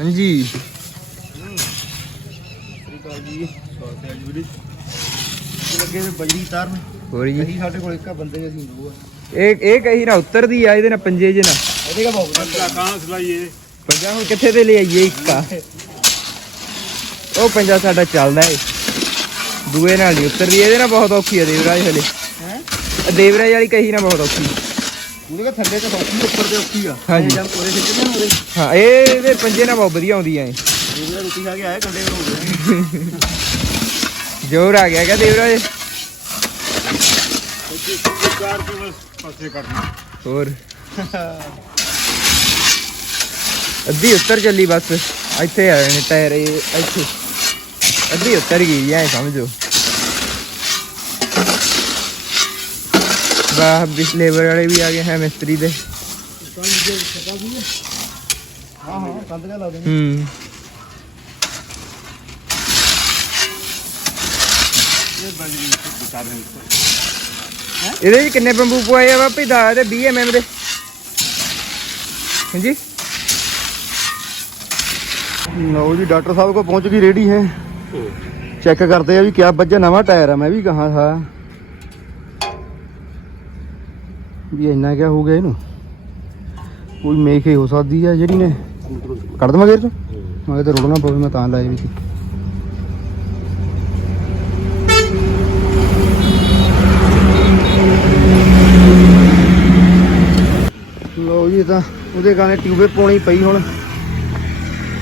ਹਾਂਜੀ। ਸ੍ਰੀਕਾਲ ਜੀ ਸਵਾਗਤ ਹੈ ਜੀ ਵੀਰੇ ਲੱਗੇ ਤੇ ਬਜਰੀ ਤਾਰਨ ਹੋਰ ਜੀ। ਕਹੀ ਸਾਡੇ ਕੋਲ ਇੱਕ ਬੰਦੇ ਅਸੀਂ ਦੋ ਆ ਇਹ ਇਹ ਕਹੀ ਨਾ ਉੱਤਰਦੀ ਆ ਇਹਦੇ ਨਾਲ ਪੰਜੇ ਜੇ ਨਾ। ਇਹਦੇ ਕਾ ਬਹੁਤ ਪੰਜਾ ਕਾਂ ਸਲਾਈਏ ਪੰਜਾ ਹੁਣ ਕਿੱਥੇ ਤੇ ਲੈ ਆਈਏ ਇੱਕ ਉਹ ਪੰਜਾ ਸਾਡਾ ਚੱਲਦਾ ਏ। ਦੂਏ ਨਾਲ ਨਹੀਂ ਉੱਤਰਦੀ ਇਹਦੇ ਨਾਲ ਬਹੁਤ ਔਖੀ ਆ ਦੇਵਰਾਜ ਹਲੇ। ਹੈ? ਦੇਵਰਾਜ ਵਾਲੀ ਕਹੀ ਨਾ ਬਹੁਤ ਔਖੀ। ਉਹਦੇ ਕਾ ਥੱਲੇ ਤੇ ਸੌਖੀ ਉੱਪਰ ਤੇ ਔਖੀ ਆ। ਹਾਂਜੀ। ਜਦ ਕੋਰੇ ਸਿੱਟੇ ਨਾ ਉਹਦੇ ਹਾਂ ਇਹ ਇਹਦੇ ਪੰਜੇ ਨਾਲ ਬਹੁਤ ਵਧੀਆ ਆਉਂਦੀਆਂ ਏ ਇਹਦੇ ਰੋਟੀ ਖਾ ਕੇ ਆਇਆ ਕੰਡੇ ਹੋ ਗਏ ਜੋਰ ਆ ਗਿਆ ਦੇਵਰਾਜ ਚਾਰ ਕੇ ਪਾਸੇ ਕੱਟਣਾ ਹੋਰ। ਅੱਧੀ ਉੱਤਰ ਚੱਲੀ ਬਸ। ਇੱਥੇ ਆ ਜਾਣੇ ਟਾਇਰ ਇੱਥੇ। ਅੱਧੀ ਉੱਤਰ ਗਈ ਐ ਸਮਝੋ। ਬਾਹ ਬਿਸ ਲੇਬਰ ਵਾਲੇ ਵੀ ਆ ਗਏ ਹੈ ਮਿਸਤਰੀ ਦੇ ਹਾਂ ਹਾਂ ਕੰਦ ਕਾ ਲਾ ਦੇਣੀ ਹੂੰ ਇਹ ਬਜਰੀ ਵਿਚਾਰ ਦੇ ਇਹਦੇ ਵਿੱਚ ਕਿੰਨੇ ਬੰਬੂ ਪਵਾਏ ਆ ਬਾਪੀ ਦਾ ਤੇ 20 ਐਮਐਮ ਦੇ ਹਾਂਜੀ ਲਓ ਜੀ ਡਾਕਟਰ ਸਾਹਿਬ ਕੋ ਪਹੁੰਚ ਗਈ ਰੇਡੀ ਹੈ ਚੈੱਕ ਕਰਦੇ ਆ ਵੀ ਕਿਆ ਵੱਜਾ ਨਵਾਂ ਟਾਇਰ ਆ ਮੈਂ ਵੀ ਕਹਾ ਥਾ ਵੀ ਇੰਨਾ ਕਿਆ ਹੋ ਗਿਆ ਇਹਨੂੰ? ਕੋਈ ਮੇਕ ਹੀ ਹੋ ਸਕਦੀ ਆ ਜਿਹੜੀ ਨੇ। ਕੱਢ ਦਵਾਂ ਗੇਰ ਚੋਂ? ਮੈਂ ਕਿਹਾ ਤੇ ਪਵੇ, ਮੈਂ ਤਾਂ ਲਾਈ ਵੀ ਸੀ। ਲਓ ਜੀ ਤਾਂ ਉਹਦੇ ਗਾਣੇ ਟਿਊਬੇ ਪਾਉਣੀ ਪਈ ਹੁਣ।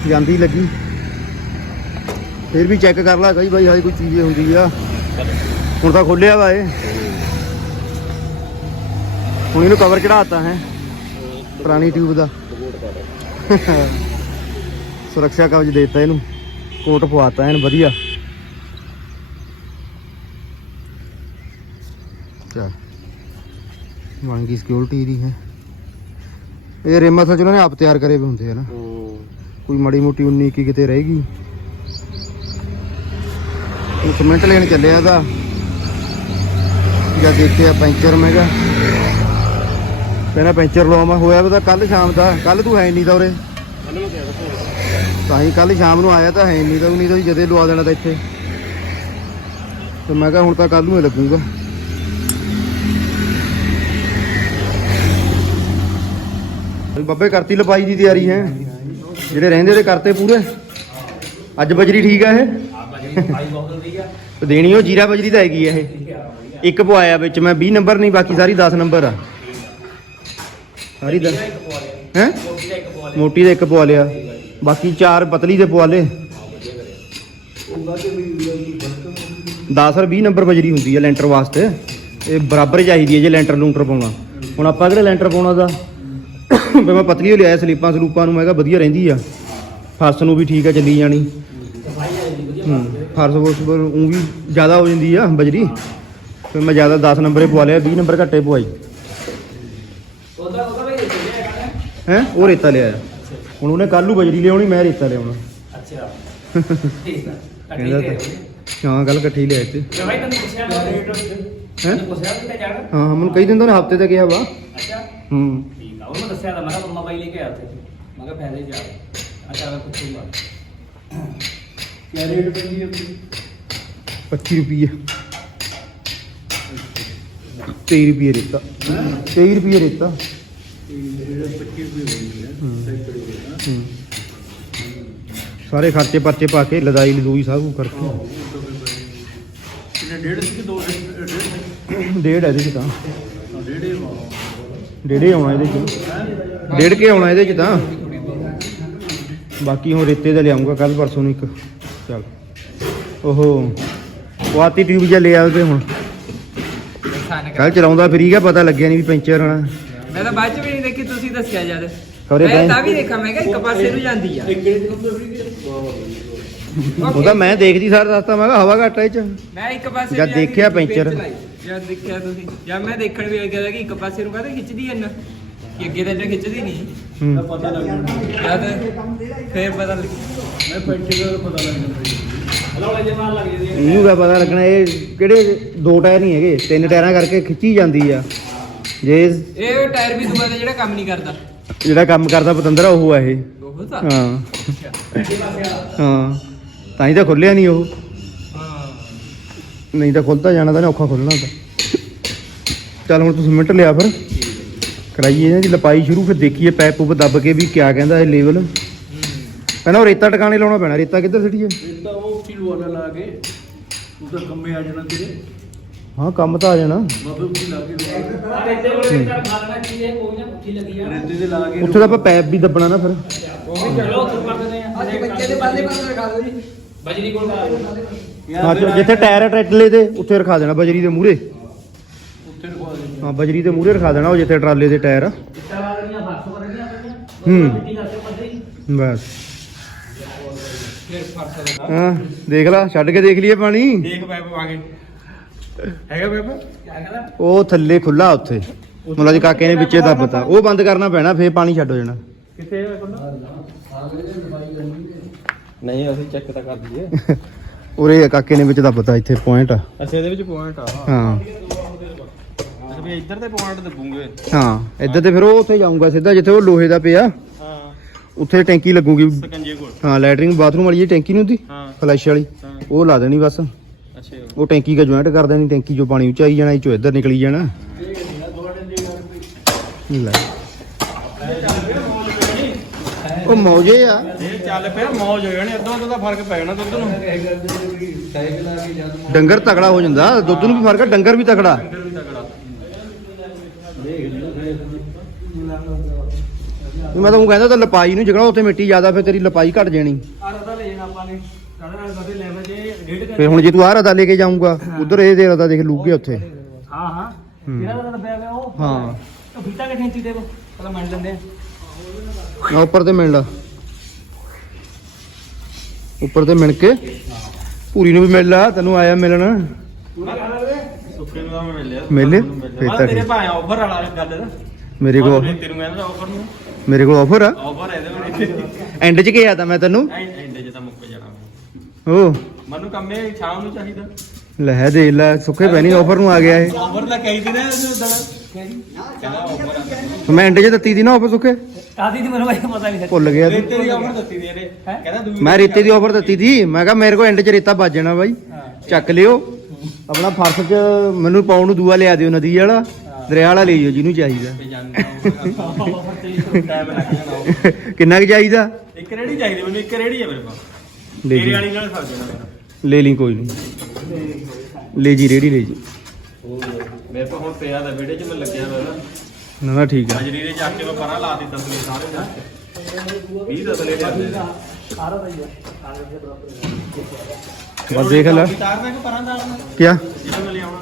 ਜਾਂਦੀ ਲੱਗੀ। ਫਿਰ ਵੀ ਚੈੱਕ ਕਰ ਲਾ, ਕਈ ਬਾਈ ਹਾਈ ਕੋਈ ਚੀਜ਼ ਹੁੰਦੀ ਆ। ਹੁਣ ਤਾਂ ਖੋਲਿਆ ਵਾ ਇਹ। ਹੁਣ ਇਹਨੂੰ ਕਵਰ ਚੜਾਤਾ ਹੈ। ਪੁਰਾਣੀ ਟਿਊਬ ਦਾ। ਸੁਰੱਖਿਆ ਕਵਚ ਦੇਤਾ ਇਹਨੂੰ। ਕੋਟ ਪਵਾਤਾ ਐਨ ਵਧੀਆ। ਚਲ ਬਣ ਗਈ ਸਿਕਿਉਰਿਟੀ ਦੀ ਹੈ। ਇਹ ਰੇਮਾ ਅਸਲ ਉਹਨਾਂ ਨੇ ਆਪ ਤਿਆਰ ਕਰੇ ਵੀ ਹੁੰਦੇ ਆ ਨਾ। ਕੋਈ ਮੜੀ ਮੋਟੀ 19 ਕੀ ਕਿਤੇ ਰਹੇਗੀ ਕਮੈਂਟ ਲੈਣ ਚੱਲਿਆ ਦਾ ਜਾਂ ਦੇਖਿਆ ਪੈਂਚਰ ਮੈਗਾ ਕਹਿੰਦਾ ਪੈਂਚਰ ਲਵਾਵਾਂ ਹੋਇਆ ਵਾ ਤਾਂ ਕੱਲ ਸ਼ਾਮ ਦਾ ਕੱਲ ਤੂੰ ਹੈ ਨਹੀਂ ਤਾਂ ਉਰੇ। ਤਾਂ ਹੀ ਕੱਲ ਸ਼ਾਮ ਨੂੰ ਆਇਆ ਤਾਂ ਹੈ ਨਹੀਂ ਤਾਂ ਨਹੀਂ ਤਾਂ ਜਦੇ ਲਵਾ ਦੇਣਾ ਤਾਂ ਇੱਥੇ। ਤੇ ਮੈਂ ਕਿਹਾ ਹੁਣ ਤਾਂ ਕੱਲ ਨੂੰ ਹੀ ਲੱਗੂਗਾ। ਬੱਬੇ ਕਰਤੀ ਲਪਾਈ ਦੀ ਤਿਆਰੀ ਹੈ। ਜਿਹੜੇ ਰਹਿੰਦੇ ਤੇ ਕਰਤੇ ਪੂਰੇ। ਅੱਜ ਬਜਰੀ ਠੀਕ ਆ ਇਹ? ਤੇ ਦੇਣੀ ਉਹ ਜੀਰਾ ਬਜਰੀ ਤਾਂ ਹੈਗੀ ਆ ਇਹ। ਇੱਕ ਪਵਾਇਆ ਵਿੱਚ ਮੈਂ 20 ਨੰਬਰ ਨਹੀਂ ਬਾਕੀ ਸਾਰੀ 10 ਨੰਬਰ ਆ। ਸਾਰੀ 10 ਹੈ? ਮੋਟੀ ਦਾ ਇੱਕ ਪਵਾ ਲਿਆ। ਬਾਕੀ ਚਾਰ ਪਤਲੀ ਦੇ ਪਵਾ ਲੇ 10 ਔਰ 20 ਨੰਬਰ ਬਜਰੀ ਹੁੰਦੀ ਹੈ ਲੈਂਟਰ ਵਾਸਤੇ। ਇਹ ਬਰਾਬਰ ਚਾਹੀਦੀ ਹੈ ਜੇ ਲੈਂਟਰ ਲੂੰਟਰ ਪਾਉਣਾ। ਹੁਣ ਆਪਾਂ ਕਿਹੜਾ ਲੈਂਟਰ ਪਾਉਣਾ ਦਾ? ਵੀ ਮੈਂ ਪਤਲੀ ਹੋ ਲਿਆ ਸਲੀਪਾਂ ਸਲੂਪਾਂ ਨੂੰ ਮੈਂ ਕਿਹਾ ਵਧੀਆ ਰਹਿੰਦੀ ਆ। ਫਰਸ਼ ਨੂੰ ਵੀ ਠੀਕ ਆ ਚੱਲੀ ਜਾਣੀ। ਫਰਸ਼ ਫੁਰਸ਼ ਪਰ ਉਹ ਵੀ ਜ਼ਿਆਦਾ ਹੋ ਜਾਂਦੀ ਆ ਬਜਰੀ। ਫਿਰ ਮੈਂ ਜ਼ਿਆਦਾ 10 ਨੰਬਰੇ ਪਵਾ ਲਿਆ 20 ਨੰਬਰ ਘੱਟੇ ਪਵਾਈ। ਹੈ? ਉਹ ਰੇਤਾ ਲਿਆ। ਹੁਣ ਉਹਨੇ ਕੱਲ ਨੂੰ ਬਜਰੀ ਲਿਆਉਣੀ ਮੈਂ ਰੇਤਾ ਲਿਆਉਣਾ। ਅੱਛਾ। ਕਹਿੰਦਾ ਤਾਂ ਹਾਂ ਗੱਲ ਇਕੱਠੀ ਲਿਆ ਤੇ ਭਾਈ ਤੈਨੂੰ ਪੁੱਛਿਆ ਮੈਂ ਰੇਟ ਹੈਂ? ਪੁੱਛਿਆ ਕਿ ਜਾਣਾ? ਹਾਂ ਮੈਨੂੰ ਕਈ ਦਿਨ ਤੋਂ ਹਫ਼ਤੇ ਤੇ ਗਿਆ ਵਾ। ਅੱਛਾ। ਹੂੰ। ਠੀਕ ਆ ਉਹਨੂੰ ਦੱਸਿਆ ਤਾਂ ਮੈਂ ਕਿਹਾ ਮੰਮਾ ਬਾਈ ਲੈ ਕੇ ਆਇਆ ਉੱਥੇ। ਮੈਂ ਕਿਹਾ ਫਾਇਦੇ ਜਾ। ਅੱਛਾ ਮੈਂ ਪੁੱਛੂੰਗਾ। ਕੀ ਰੇਟ ਪੈਂਦੀ ਹੈ 25 ਰੁਪਏ 23 ਰੁਪਏ ਰੇਤਾ। 23 ਰੁਪਏ ਰੇਤਾ। ਸਾਰੇ ਖਰਚੇ ਪਰਚੇ ਪਾ ਕੇ ਲਦਾਈ ਲਦੂਈ ਸਭ ਕੁਝ ਕਰਕੇ। ਡੇਢ ਸੀ ਦੋ ਡੇਢ? ਹੈ ਇਹਦੇ ਚ ਤਾਂ। ਡੇਢੇ ਆਉਣਾ। ਇਹਦੇ ਚ। ਡੇਢ ਕੇ ਆਉਣਾ ਇਹਦੇ ਚ ਤਾਂ। ਬਾਕੀ ਹੁਣ ਰੇਤੇ ਦਾ ਲਿਆਉਂਗਾ ਕੱਲ ਪਰਸੋਂ ਨੂੰ ਇੱਕ। ਚੱਲ। ਓਹੋ ਵਾਤੀ ਟਿਊਬ ਜਿਹਾ ਲੈ ਆਉਂਦੇ ਹੁਣ। ਕੱਲ ਚਲਾਉਂਦਾ ਫਰੀ ਗਿਆ ਪਤਾ ਲੱਗਿਆ ਨਹੀਂ ਵੀ ਪੈਂਚਰ ਹੋਣਾ ਮੈਂ ਤਾਂ ਬਾਅਦ ਚ ਵੀ ਨਹੀਂ ਦੇਖੀ ਤੁਸੀਂ ਦੱਸਿਆ ਜਦ। ਖਬਰੇ ਮੈਂ ਤਾਂ ਵੀ ਦੇਖਾ ਮੈਂ ਕਿਹਾ ਇੱਕ ਪਾਸੇ ਨੂੰ ਜਾਂਦੀ ਆ। ਉਹ ਤਾਂ ਮੈਂ ਦੇਖਦੀ ਸਾਰ ਦੱਸਤਾ ਮੈਂ ਕਿਹਾ ਹਵਾ ਘੱਟ ਇਹ ਚ। ਮੈਂ ਇੱਕ ਪਾਸੇ ਜਦ ਨੂੰ ਦੇਖਿਆ ਪੈਂਚਰ। ਜਦ ਦੇਖਿਆ ਤੁਸੀਂ। ਜਦ ਮੈਂ ਦੇਖਣ ਵੀ ਲੱਗਿਆ ਕਿ ਇੱਕ ਪਾਸੇ ਨੂੰ ਕਾਹਦੇ ਖਿੱਚਦੀ ਐ ਇੰਨਾ ਕਿ ਅੱਗੇ ਤਾਂ ਇੰਨਾ ਖਿੱਚਦੀ ਨਹੀਂ। ਹੂੰ। ਪਤਾ ਲੱਗ ਜਾਂਦਾ। ਜਦ ਫੇਰ ਪਤਾ ਲੱਗਿਆ ਮੈਂ ਪੈਂਚਰ ਦਾ ਪਤਾ ਲੱਗ ਜਾਂਦਾ ਹਲੋ ਜੇ ਮਾਰ ਲੱਗ ਜਾਂਦੀ ਹੈ ਇਹਨੂੰ ਕਿਆ ਪਤਾ ਲੱਗਣਾ ਇਹ ਕਿਹੜੇ ਦੋ ਟਾਇਰ ਨਹੀਂ ਹੈਗੇ। ਤਿੰਨ ਟਾਇਰਾਂ ਕਰਕੇ ਖਿੱਚੀ ਜਾਂਦੀ ਆ। ਜੇ ਇਹ ਟਾਇਰ ਵੀ ਦੂਆ ਦਾ ਜਿਹੜਾ ਕੰਮ ਨਹੀਂ ਕਰਦਾ। ਜਿਹੜਾ ਕੰਮ ਕਰਦਾ ਪਤੰਦਰਾ ਉਹ ਆ ਇਹ। ਉਹ ਖੁੱਲਦਾ ਹਾਂ। ਹਾਂ। ਤਾਂ ਹੀ ਤਾਂ ਖੁੱਲਿਆ ਨਹੀਂ ਉਹ। ਹਾਂ। ਨਹੀਂ ਤਾਂ ਖੁੱਲਦਾ ਜਾਣਾ ਤਾਂ ਔਖਾ ਖੁੱਲਣਾ ਤਾਂ। ਚੱਲ ਹੁਣ ਤੁਸੀਂ ਮਿੰਟ ਲਿਆ ਫਿਰ। ਕਰਾਈਏ ਇਹਨਾਂ ਦੀ ਲਪਾਈ ਸ਼ੁਰੂ ਫਿਰ ਦੇਖੀਏ ਪੈਪ ਪੂਪ ਦੱਬ ਕੇ ਵੀ ਕਿਆ ਕਹਿੰਦਾ ਇਹ ਲੈਵਲ। ਪਹਿਲਾਂ ਉਹ ਰੇਤਾ ਟਿਕਾਣੇ ਲਾਉਣਾ ਪੈਣਾ ਰੇਤਾ ਕਿੱਧਰ ਸਿੱਟੀਏ ਇਹ ਤਾਂ ਉਹ ਕਿਲੋ ਵਾਲਾ ਲਾ ਕੇ ਤੂੰ ਤਾਂ ਕੰਮੇ ਆ ਜਾਣਾ ਤੇਰੇ। ਹਾਂ ਕੰਮ ਤਾਂ ਆ ਜਾਣਾ। ਬਾਬੇ ਉੱਥੇ ਲਾ ਕੇ ਰੇਤੇ ਕੋਲ ਰੇਤਾ ਖਾ ਲੈਣਾ ਕੀ ਹੈ ਕੋਈ ਨਾ ਪੁੱਠੀ ਲੱਗੀ ਆ। ਰੇਤੇ ਦੇ ਲਾ ਕੇ ਉੱਥੇ ਤਾਂ ਆਪਾਂ ਪੈਪ ਵੀ ਦੱਬਣਾ ਨਾ ਫਿਰ। ਚਲੋ ਉੱਥੇ ਕਰ ਦਿੰਦੇ ਆ। ਅੱਜ ਬੱਚੇ ਦੇ ਪਾਲੇ ਪਾਲੇ ਖਾ ਲਓ ਜੀ। ਬਜਰੀ ਕੋਲ ਖਾ ਹਾਂ ਜੋ- ਜਿੱਥੇ ਟਾਇਰ ਹੈ ਟਰੈਕਟਰ ਦੇ ਉੱਥੇ ਰਖਾ ਦੇਣਾ ਬਜਰੀ ਦੇ ਮੂਹਰੇ। ਉੱਥੇ ਰਖਵਾ ਦੇ। ਹਾਂ ਬਜਰੀ ਦੇ ਮੂਹਰੇ ਰਖਾ ਦੇਣਾ ਉਹ ਜਿੱਥੇ ਟਰਾਲੇ ਦੇ ਟਾਇਰ ਆ। ਇੱਟਾਂ ਲਾ ਦੇਣੀਆਂ ਫਰਸ਼ ਕਰਨੀਆਂ ਹੂੰ। ਮਿੱਟੀ ਲਾ ਕੇ ਪੱਧਰੀ। ਬਸ। ਫਿਰ ਫਰਸ਼ ਦਾ ਹਾਂ ਦੇਖ ਲਾ ਛੱਡ ਕੇ ਦੇਖ ਲਈਏ ਪਾਣੀ। ਦੇਖ ਪੈਪ ਆ ਗਏ ਹੈਗਾ ਕਹਿੰਦਾ ਉਹ ਥੱਲੇ ਖੁੱਲਾ ਉੱਥੇ। ਮੁੱਲਾ ਜੀ ਕਾਕੇ ਨੇ ਵਿੱਚੇ ਦੱਬਤਾ ਉਹ ਬੰਦ ਕਰਨਾ ਪੈਣਾ ਫੇਰ ਪਾਣੀ ਛੱਡ ਹੋ ਜਾਣਾ। ਕਿੱਥੇ ਹੈ ਕੋਲ ਨਹੀਂ ਅਸੀਂ ਚੈੱਕ ਤਾਂ ਕਰ ਦਈਏ ਉਰੇ ਕਾਕੇ ਨੇ ਵਿੱਚ ਦੱਬਤਾ ਇੱਥੇ ਪੁਆਇੰਟ ਆ। ਅੱਛਾ ਇਹਦੇ ਵਿੱਚ ਪੁਆਇੰਟ ਆ। ਹਾਂ। ਅੱਛਾ ਵੀ ਇੱਧਰ ਤੇ ਪੁਆਇੰਟ ਦੱਬੂਗੇ ਹਾਂ ਇੱਧਰ ਤੇ ਫਿਰ ਉਹ ਉੱਥੇ ਜਾਊਗਾ ਸਿੱਧਾ ਜਿੱਥੇ ਉਹ ਲੋਹੇ ਦਾ ਪਿਆ। ਹਾਂ। ਉੱਥੇ ਟੈਂਕੀ ਲੱਗੂਗੀ। ਸਕੰਜੇ ਕੋਲ। ਹਾਂ ਲੈਟਰਿੰਗ ਬਾਥਰੂਮ ਵਾਲੀ ਜਿਹੜੀ ਟੈਂਕੀ ਨਹੀਂ ਹੁੰਦੀ? ਹਾਂ। ਫਲੈਸ਼ ਵਾਲੀ। ਹਾਂ। ਉਹ ਲਾ ਦੇਣੀ ਬਸ। ਅੱਛਾ ਉਹ ਟੈਂਕੀ ਕਾ ਜੁਆਇੰਟ ਕਰ ਦੇਣੀ ਟੈਂਕੀ ਚੋਂ ਪਾਣੀ ਉਚਾਈ ਜਾਣਾ ਇਹ ਚੋਂ ਇੱਧਰ ਨਿਕਲੀ ਜਾਣਾ। ਲੈ। ਉਹ ਮੌਜੇ ਆ। ਇਹ ਚੱਲ ਪਿਆ ਮੌਜ ਹੋ ਜਾਣੀ ਅੱਧਾ ਅੱਧਾ ਦਾ ਫ਼ਰਕ ਪੈ ਜਾਣਾ ਦੁੱਧ ਨੂੰ। ਡੰਗਰ ਤਕੜਾ ਹੋ ਜਾਂਦਾ ਦੁੱਧ ਨੂੰ ਵੀ ਫ਼ਰਕ ਆ ਡੰਗਰ ਵੀ ਤਕੜਾ। ਵੀ ਮੈਂ ਤਾਂ ਉਹ ਕਹਿੰਦਾ ਤਾਂ ਲਪਾਈ ਨੂੰ ਜਗਣਾ ਉੱਥੇ ਮਿੱਟੀ ਜ਼ਿਆਦਾ ਫਿਰ ਤੇਰੀ ਲਪਾਈ ਘਟ ਜਾਣੀ। ਆਹ ਰਦਾ ਲੈ ਜਾਣਾ ਆਪਾਂ ਨੇ। ਫਿਰ ਹੁਣ ਜੇ ਤੂੰ ਆਹ ਰਦਾ ਲੈ ਕੇ ਜਾਊਂਗਾ ਉਧਰ ਇਹ ਦੇ ਰਦਾ ਦੇਖ ਲੂਕ ਗਿਆ ਉੱਥੇ। ਹਾਂ ਹਾਂ। ਹੂੰ। ਕਿਹੜਾ ਰਦਾ ਪਿਆ ਪਿਆ ਉਹ ਹਾਂ। ਉਹ ਫੀਤਾ ਕਿ ਖਿੱਚੀ ਦੇ ਪਹਿਲਾਂ ਮੰਨ ਲੈਂਦੇ ਆ ਆ ਉੱਪਰ ਤੇ ਮਿਲ ਲਾ। ਉੱਪਰ ਤੇ ਮਿਲ ਕੇ ਪੂਰੀ ਨੂੰ ਵੀ ਮਿਲ ਲਾ ਤੈਨੂੰ ਆਇਆ ਮਿਲਣ। ਸੁੱਕੇ ਨੂੰ ਤਾਂ ਮੈਂ ਮਿਲਿਆ। ਮਿਲੇ? ਫਿਰ ਤਾਂ ਤੇਰੇ। ਭਾਵੇਂ ਆਫਰ ਵਾਲਾ ਗੱਲ। ਮੇਰੇ ਕੋਲ ਤੈਨੂੰ ਕਹਿੰਦਾ ਆਫਰ ਨੂੰ। ਮੇਰੇ ਕੋਲ ਆਫਰ ਆ। ਆਫਰ ਇਹਦੇ ਵਿੱਚ ਐਂਡ 'ਚ ਕਿਹਾ ਤਾਂ ਮੈਂ ਤੈਨੂੰ। ਐਂਡ ਜੇ ਤਾਂ ਓ। ਮੈਨੂੰ ਕੰਮੇ ਸ਼ਾਮ ਨੂੰ ਚਾਹੀਦਾ। ਲੈ ਦੇ ਲੈ ਸੁੱਕੇ ਪੈਣੀ ਆਫਰ ਨੂੰ ਆ ਗਿਆ ਇਹ। ਆਫਰ ਤਾਂ ਕਹੀ ਦੀ ਨਾ ਮੈਂ ਐਂਡ 'ਚ ਦਿੱਤੀ ਦੀ ਨਾ ਆਫਰ ਸੁੱਕੇ ਕਾਦੀ ਦੀ ਮੈਨੂੰ ਬਾਈ ਪਤਾ ਨਹੀਂ ਭੁੱਲ ਗਿਆ ਤੂੰ। ਰੇਤੇ ਦੀ ਆਫਰ ਦਿੱਤੀ ਦੀ ਇਹਨੇ। ਕਹਿੰਦਾ ਦੂਜੀ ਮੈਂ ਰੇਤੇ ਦੀ ਆਫਰ ਦਿੱਤੀ ਸੀ। ਮੈਂ ਕਿਹਾ ਮੇਰੇ ਕੋਲ ਐਂਡ 'ਚ ਰੇਤਾ ਵੱਜ ਜਾਣਾ ਬਾਈ। ਚੱਕ ਲਿਓ। ਆਪਣਾ ਫਰਸ਼ 'ਚ ਮੈਨੂੰ ਪਾਉਣ ਨੂੰ ਦੂਆ ਲਿਆ ਦਿਓ ਨਦੀ ਵਾਲਾ। ਦਰਿਆ ਵਾਲਾ ਲੈ ਜਿਓ ਜਿਹਨੂੰ ਚਾਹੀਦਾ। ਤੇ ਜਾਂਦਾ ਆਫਰ ਤੇ ਟਾਈਮ ਲੱਗ ਜਾਣਾ ਕਿੰਨਾ ਕੁ ਚਾਹੀਦਾ? ਇੱਕ ਰੇੜੀ ਚਾਹੀਦੀ ਮੈਨੂੰ ਇੱਕ ਰੇੜੀ ਹੈ ਮੇਰੇ ਕੋਲ। ਲੈ ਤੇਰੇ ਜੀ ਵਾਲੀ ਨਾਲ ਖਾ ਜਾਣਾ ਮੇਰਾ ਲੈ ਲਈ ਕੋਈ ਨਹੀਂ। ਲੈ ਜੀ ਰੇੜੀ ਲੈ ਜੀ। ਮੇਰੇ ਕੋਲ ਹੁਣ ਪਿਆ ਦਾ ਵਿਹੜੇ 'ਚ ਮੈਂ ਲੱਗਿਆ ਹੋਇਆ ਨਾ। ਨਾ ਨਾ ਠੀਕ ਆ। ਅਜਰੀ ਦੇ ਜਾ ਕੇ ਮੈਂ ਪਰਾਂ ਲਾ ਦਿੱਤਾ ਤਸਲੇ ਸਾਰੇ ਜਾ ਕੇ 20 ਤਸਲੇ ਜਾਂਦੇ ਬਰਾਬਰ ਬਸ ਦੇਖ ਲੈ। ਤਾਰਨਾ ਕਿ ਪਰਾਂ ਦਾ ਕਿਆ? ਜਿਹੜਾ ਮੈਂ ਲਿਆਉਣਾ।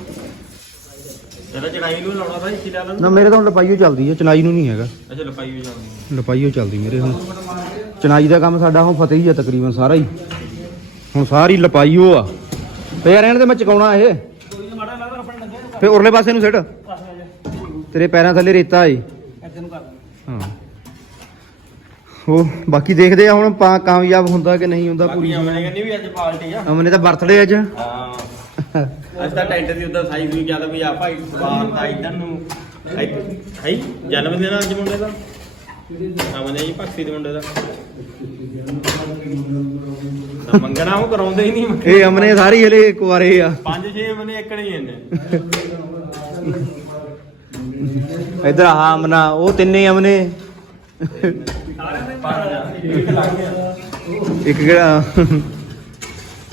ਤੇਰਾ ਚੜਾਈ ਨੂੰ ਲਾਉਣਾ ਤਾਂ ਇੱਥੇ ਲਾ ਨਾ ਮੇਰੇ ਤਾਂ ਹੁਣ ਲਪਾਈਓ ਚੱਲਦੀ ਹੈ ਚਨਾਈ ਨੂੰ ਨਹੀਂ ਹੈਗਾ। ਅੱਛਾ ਲਪਾਈ ਹੋ ਜਾਂਦੀ ਲਪਾਈਓ ਚੱਲਦੀ ਮੇਰੇ ਹੁਣ। ਚਨਾਈ ਦਾ ਕੰਮ ਸਾਡਾ ਹੁਣ ਫਤਿਹ ਹੀ ਆ ਤਕਰੀਬਨ ਸਾਰਾ ਹੀ। ਹੁਣ ਸਾਰੀ ਲਪਾਈਓ ਆ। ਤੇ ਯਾਰ ਇਹਨਾਂ ਤੇ ਮੈਂ ਚਕਾਉਣਾ ਇਹ। ਫੇ ਉਰਲੇ ਪਾਸੇ ਨੂੰ ਸਿੱਟ। ਤੇਰੇ ਪੈਰਾਂ ਥੱਲੇ ਰੇਤਾ ਏ। ਹਾਂ। ਉਹ ਬਾਕੀ ਦੇਖਦੇ ਆ ਹੁਣ ਪਾ ਕਾਮਯਾਬ ਹੁੰਦਾ ਕਿ ਨਹੀਂ ਹੁੰਦਾ ਪੂਰੀ। ਅਮਨੇ ਕਹਿੰਦੀ ਵੀ ਅੱਜ ਪਾਰਟੀ ਆ। ਅਮਨੇ ਤਾਂ ਬਰਥਡੇ ਅੱਜ। ਹਾਂ। ਅੱਜ ਤਾਂ ਟੈਂਟ ਦੀ ਉਧਰ ਸਾਈ ਹੋਈ ਜ਼ਿਆਦਾ ਵੀ ਆ ਭਾਈ ਸਵਾਰ ਦਾ ਇਧਰ ਨੂੰ। ਹੈ ਜਨਮ ਦਿਨ ਆ ਅੱਜ ਮੁੰਡੇ ਦਾ। ਅਮਨੇ ਜੀ ਭਗਤੀ ਦੇ ਮੁੰਡੇ ਦਾ ਤਾਂ ਮੰਗਣਾ ਉਹ ਕਰਾਉਂਦੇ ਹੀ ਨਹੀਂ ਇਹ ਅਮਨੇ ਸਾਰੀ ਹਲੇ ਕੁਆਰੇ ਆ ਪੰਜ ਛੇ ਅਮਨੇ ਇੱਕਣੇ ਹੀ ਇਹਨੇ ਇਧਰ ਆ ਅਮਨਾ ਉਹ ਤਿੰਨੇ ਅਮਨੇ ਇੱਕ ਕਿਹੜਾ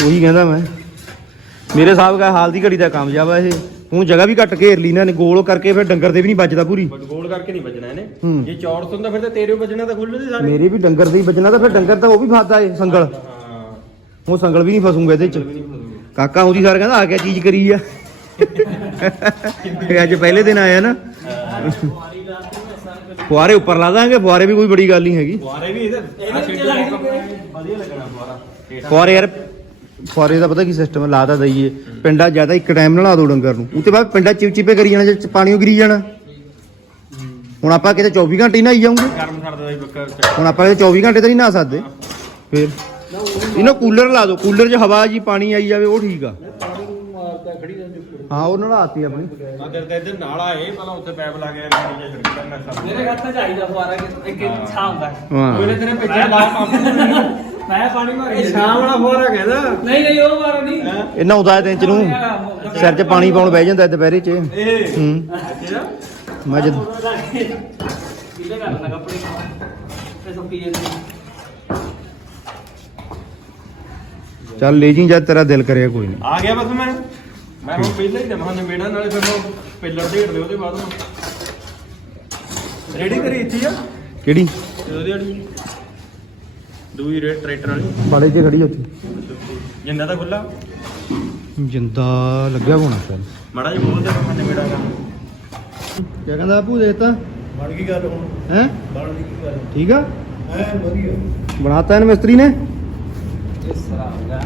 ਉਹੀ ਕਹਿੰਦਾ ਮੈਂ ਮੇਰੇ ਹਿਸਾਬ ਦਾ ਹਾਲ ਦੀ ਘੜੀ ਦਾ ਕਾਮਯਾਬ ਆ ਇਹ ਹੁਣ ਜਗ੍ਹਾ ਵੀ ਘੱਟ ਘੇਰ ਲਈ ਇਹਨਾਂ ਨੇ ਗੋਲ ਕਰਕੇ ਫਿਰ ਡੰਗਰ ਦੇ ਵੀ ਨਹੀਂ ਵੱਜਦਾ ਪੂਰੀ। ਬਟ ਗੋਲ ਕਰਕੇ ਨਹੀਂ ਵੱਜਣਾ ਇਹਨੇ। ਜੇ ਚੌੜ ਹੁੰਦਾ ਫਿਰ ਤਾਂ ਤੇਰੇ ਵੱਜਣਾ ਤਾਂ ਖੁੱਲ੍ਹਦੇ ਸਾਰੇ। ਮੇਰੇ ਵੀ ਡੰਗਰ ਦੇ ਹੀ ਵੱਜਣਾ ਤਾਂ ਫਿਰ ਡੰਗਰ ਤਾਂ ਉਹ ਵੀ ਫਸਦਾ ਏ ਸੰਗਲ। ਹਾਂ। ਉਹ ਸੰਗਲ ਵੀ ਨਹੀਂ ਫਸੂਗਾ ਇਹਦੇ ਚ। ਕਾਕਾ ਉਹਦੀ ਸਾਰ ਕਹਿੰਦਾ ਆ ਗਿਆ ਚੀਜ਼ ਕਰੀ ਆ। ਇਹ ਅੱਜ ਪਹਿਲੇ ਦਿਨ ਆਇਆ ਨਾ। ਫੁਆਰੇ ਉੱਪਰ ਲਾ ਦਾਂਗੇ ਫੁਆਰੇ ਵੀ ਕੋਈ ਬੜੀ ਗੱਲ ਨਹੀਂ ਹੈਗੀ। ਫੁਆਰੇ ਵੀ ਇਹਦੇ। ਵਧੀਆ ਲੱਗਣਾ ਫੁਆਰਾ। ਫੁਆਰੇ ਯਾਰ ਫੁਆਰੇ ਦਾ ਪਤਾ ਕੀ ਸਿਸਟਮ ਲਾ ਤਾਂ ਦਈਏ। ਪਿੰਡਾ ਜ਼ਿਆਦਾ ਇੱਕ ਟਾਈਮ ਨਾਲ ਲਾ ਦੋ ਡੰਗਰ ਨੂੰ। ਉਤੇ ਬਾਅਦ ਪਿੰਡਾ ਚਿਪਚਿਪੇ ਕਰੀ ਜਾਣਾ ਜੇ ਪਾਣੀ ਗਿਰੀ ਜਾਣਾ। ਹੁਣ ਆਪਾਂ ਕਿਤੇ 24 ਘੰਟੇ ਹੀ ਨਹਾਈ ਜਾਊਂਗੇ। ਗਰਮ ਕਰ ਦਿੰਦਾ ਜੀ ਬੱਕਰ ਚ ਹੁਣ ਆਪਾਂ ਕਿਤੇ 24 ਘੰਟੇ ਤਾਂ ਨਹੀਂ ਨਹਾ ਸਕਦੇ। ਫੇਰ ਇਹਨਾਂ ਕੂਲਰ ਲਾ ਦਿਓ ਕੂਲਰ 'ਚ ਹਵਾ ਜੀ ਪਾਣੀ ਆਈ ਜਾਵੇ ਉਹ ਠੀਕ ਆ। ਹਾਂ ਉਹਨਾਂ ਨਾਲ ਆਤੀ ਆਪਣੀ। ਆ ਤੇਰੇ ਤੇ ਇੱਧਰ ਨਾਲ ਆਏ ਪਹਿਲਾਂ ਉੱਥੇ ਪੈਪ ਲਾ ਕੇ ਪਾਣੀ ਜਿਹਾ ਛਿੜਕਦਾ ਮੈਂ ਸਭ ਮੇਰੇ ਹੱਥ 'ਚ ਚਾਹੀਦਾ ਫੁਆਰਾ ਕਿ ਇੱਕ ਛਾਂ ਦਾ ਹਾਂ। ਉਹਨੇ ਤੇਰੇ ਪਿੱਛੇ ਲਾ ਮਾਮੂ ਮੈਂ ਪਾਣੀ ਮਾਰ ਇਹ ਸ਼ਾਮ ਵਾਲਾ ਫੋਰਾ ਕਹਿੰਦਾ ਨਹੀਂ ਨਹੀਂ ਉਹ ਮਾਰੋ ਨਹੀਂ। ਹੈਂ? ਇਹਨਾਂ ਉਦਾਂ ਦਿਨ ਚ ਨੂੰ ਸਿਰ 'ਚ ਪਾਣੀ ਪਾਉਣ ਬਹਿ ਜਾਂਦਾ ਦੁਪਹਿਰੇ 'ਚ। ਇਹ। ਹੂੰ। ਅੱਛਾ। ਮੈਂ ਜਦ ਕਿੱਲੇ ਕਰਨਾ ਕੱਪੜੇ? ਤੇ ਸੁੱਕੀ ਜਾਂਦੀ ਚੱਲ ਲੈ ਜੀ ਜਦ ਤੇਰਾ ਦਿਲ ਕਰਿਆ ਕੋਈ ਨਹੀਂ। ਆ ਗਿਆ ਬਸ ਮੈਂ। ਮੈਂ ਹੁਣ ਪਹਿਲਾਂ ਹੀ ਜਮਾ ਨਿਬੇੜਾ ਨਾਲੇ ਫਿਰ ਉਹ ਪਿੱਲਰ ਢੇੜ ਦੇ ਉਹਦੇ ਬਾਅਦ। ਰੈਡੀ ਕਰੀ ਇੱਥੇ ਆ? ਕਿਹੜੀ? ਤੇ ਉਹਦੀ ਅੜੀ ਦੂਈ ਰੇਟ ਟਰੈਕਟਰ ਵਾਲੀ। ਬਾੜੇ 'ਚ ਖੜੀ ਉੱਥੇ। ਜਿੰਦਾ ਤਾਂ ਖੁੱਲਾ ਜਿੰਦਾ ਲੱਗਿਆ ਹੋਣਾ ਫਿਰ ਮਾੜਾ ਜਿਹਾ ਬੋਲਦੇ ਮੈਂ ਨਿਬੇੜਾ ਕਰ। ਕਿਆ ਕਹਿੰਦਾ ਆਪੂ ਦੇਤਾ ਬਣ ਗਈ ਗੱਲ ਹੁਣ। ਹੈ? ਬਣ ਗਈ ਗੱਲ। ਠੀਕ ਆ? ਐ ਵਧੀਆ। ਬਣਾਤਾ ਇਹਨੇ ਮਿਸਤਰੀ ਨੇ? ਇਸ ਤਰ੍ਹਾਂ ਹੋ ਗਿਆ।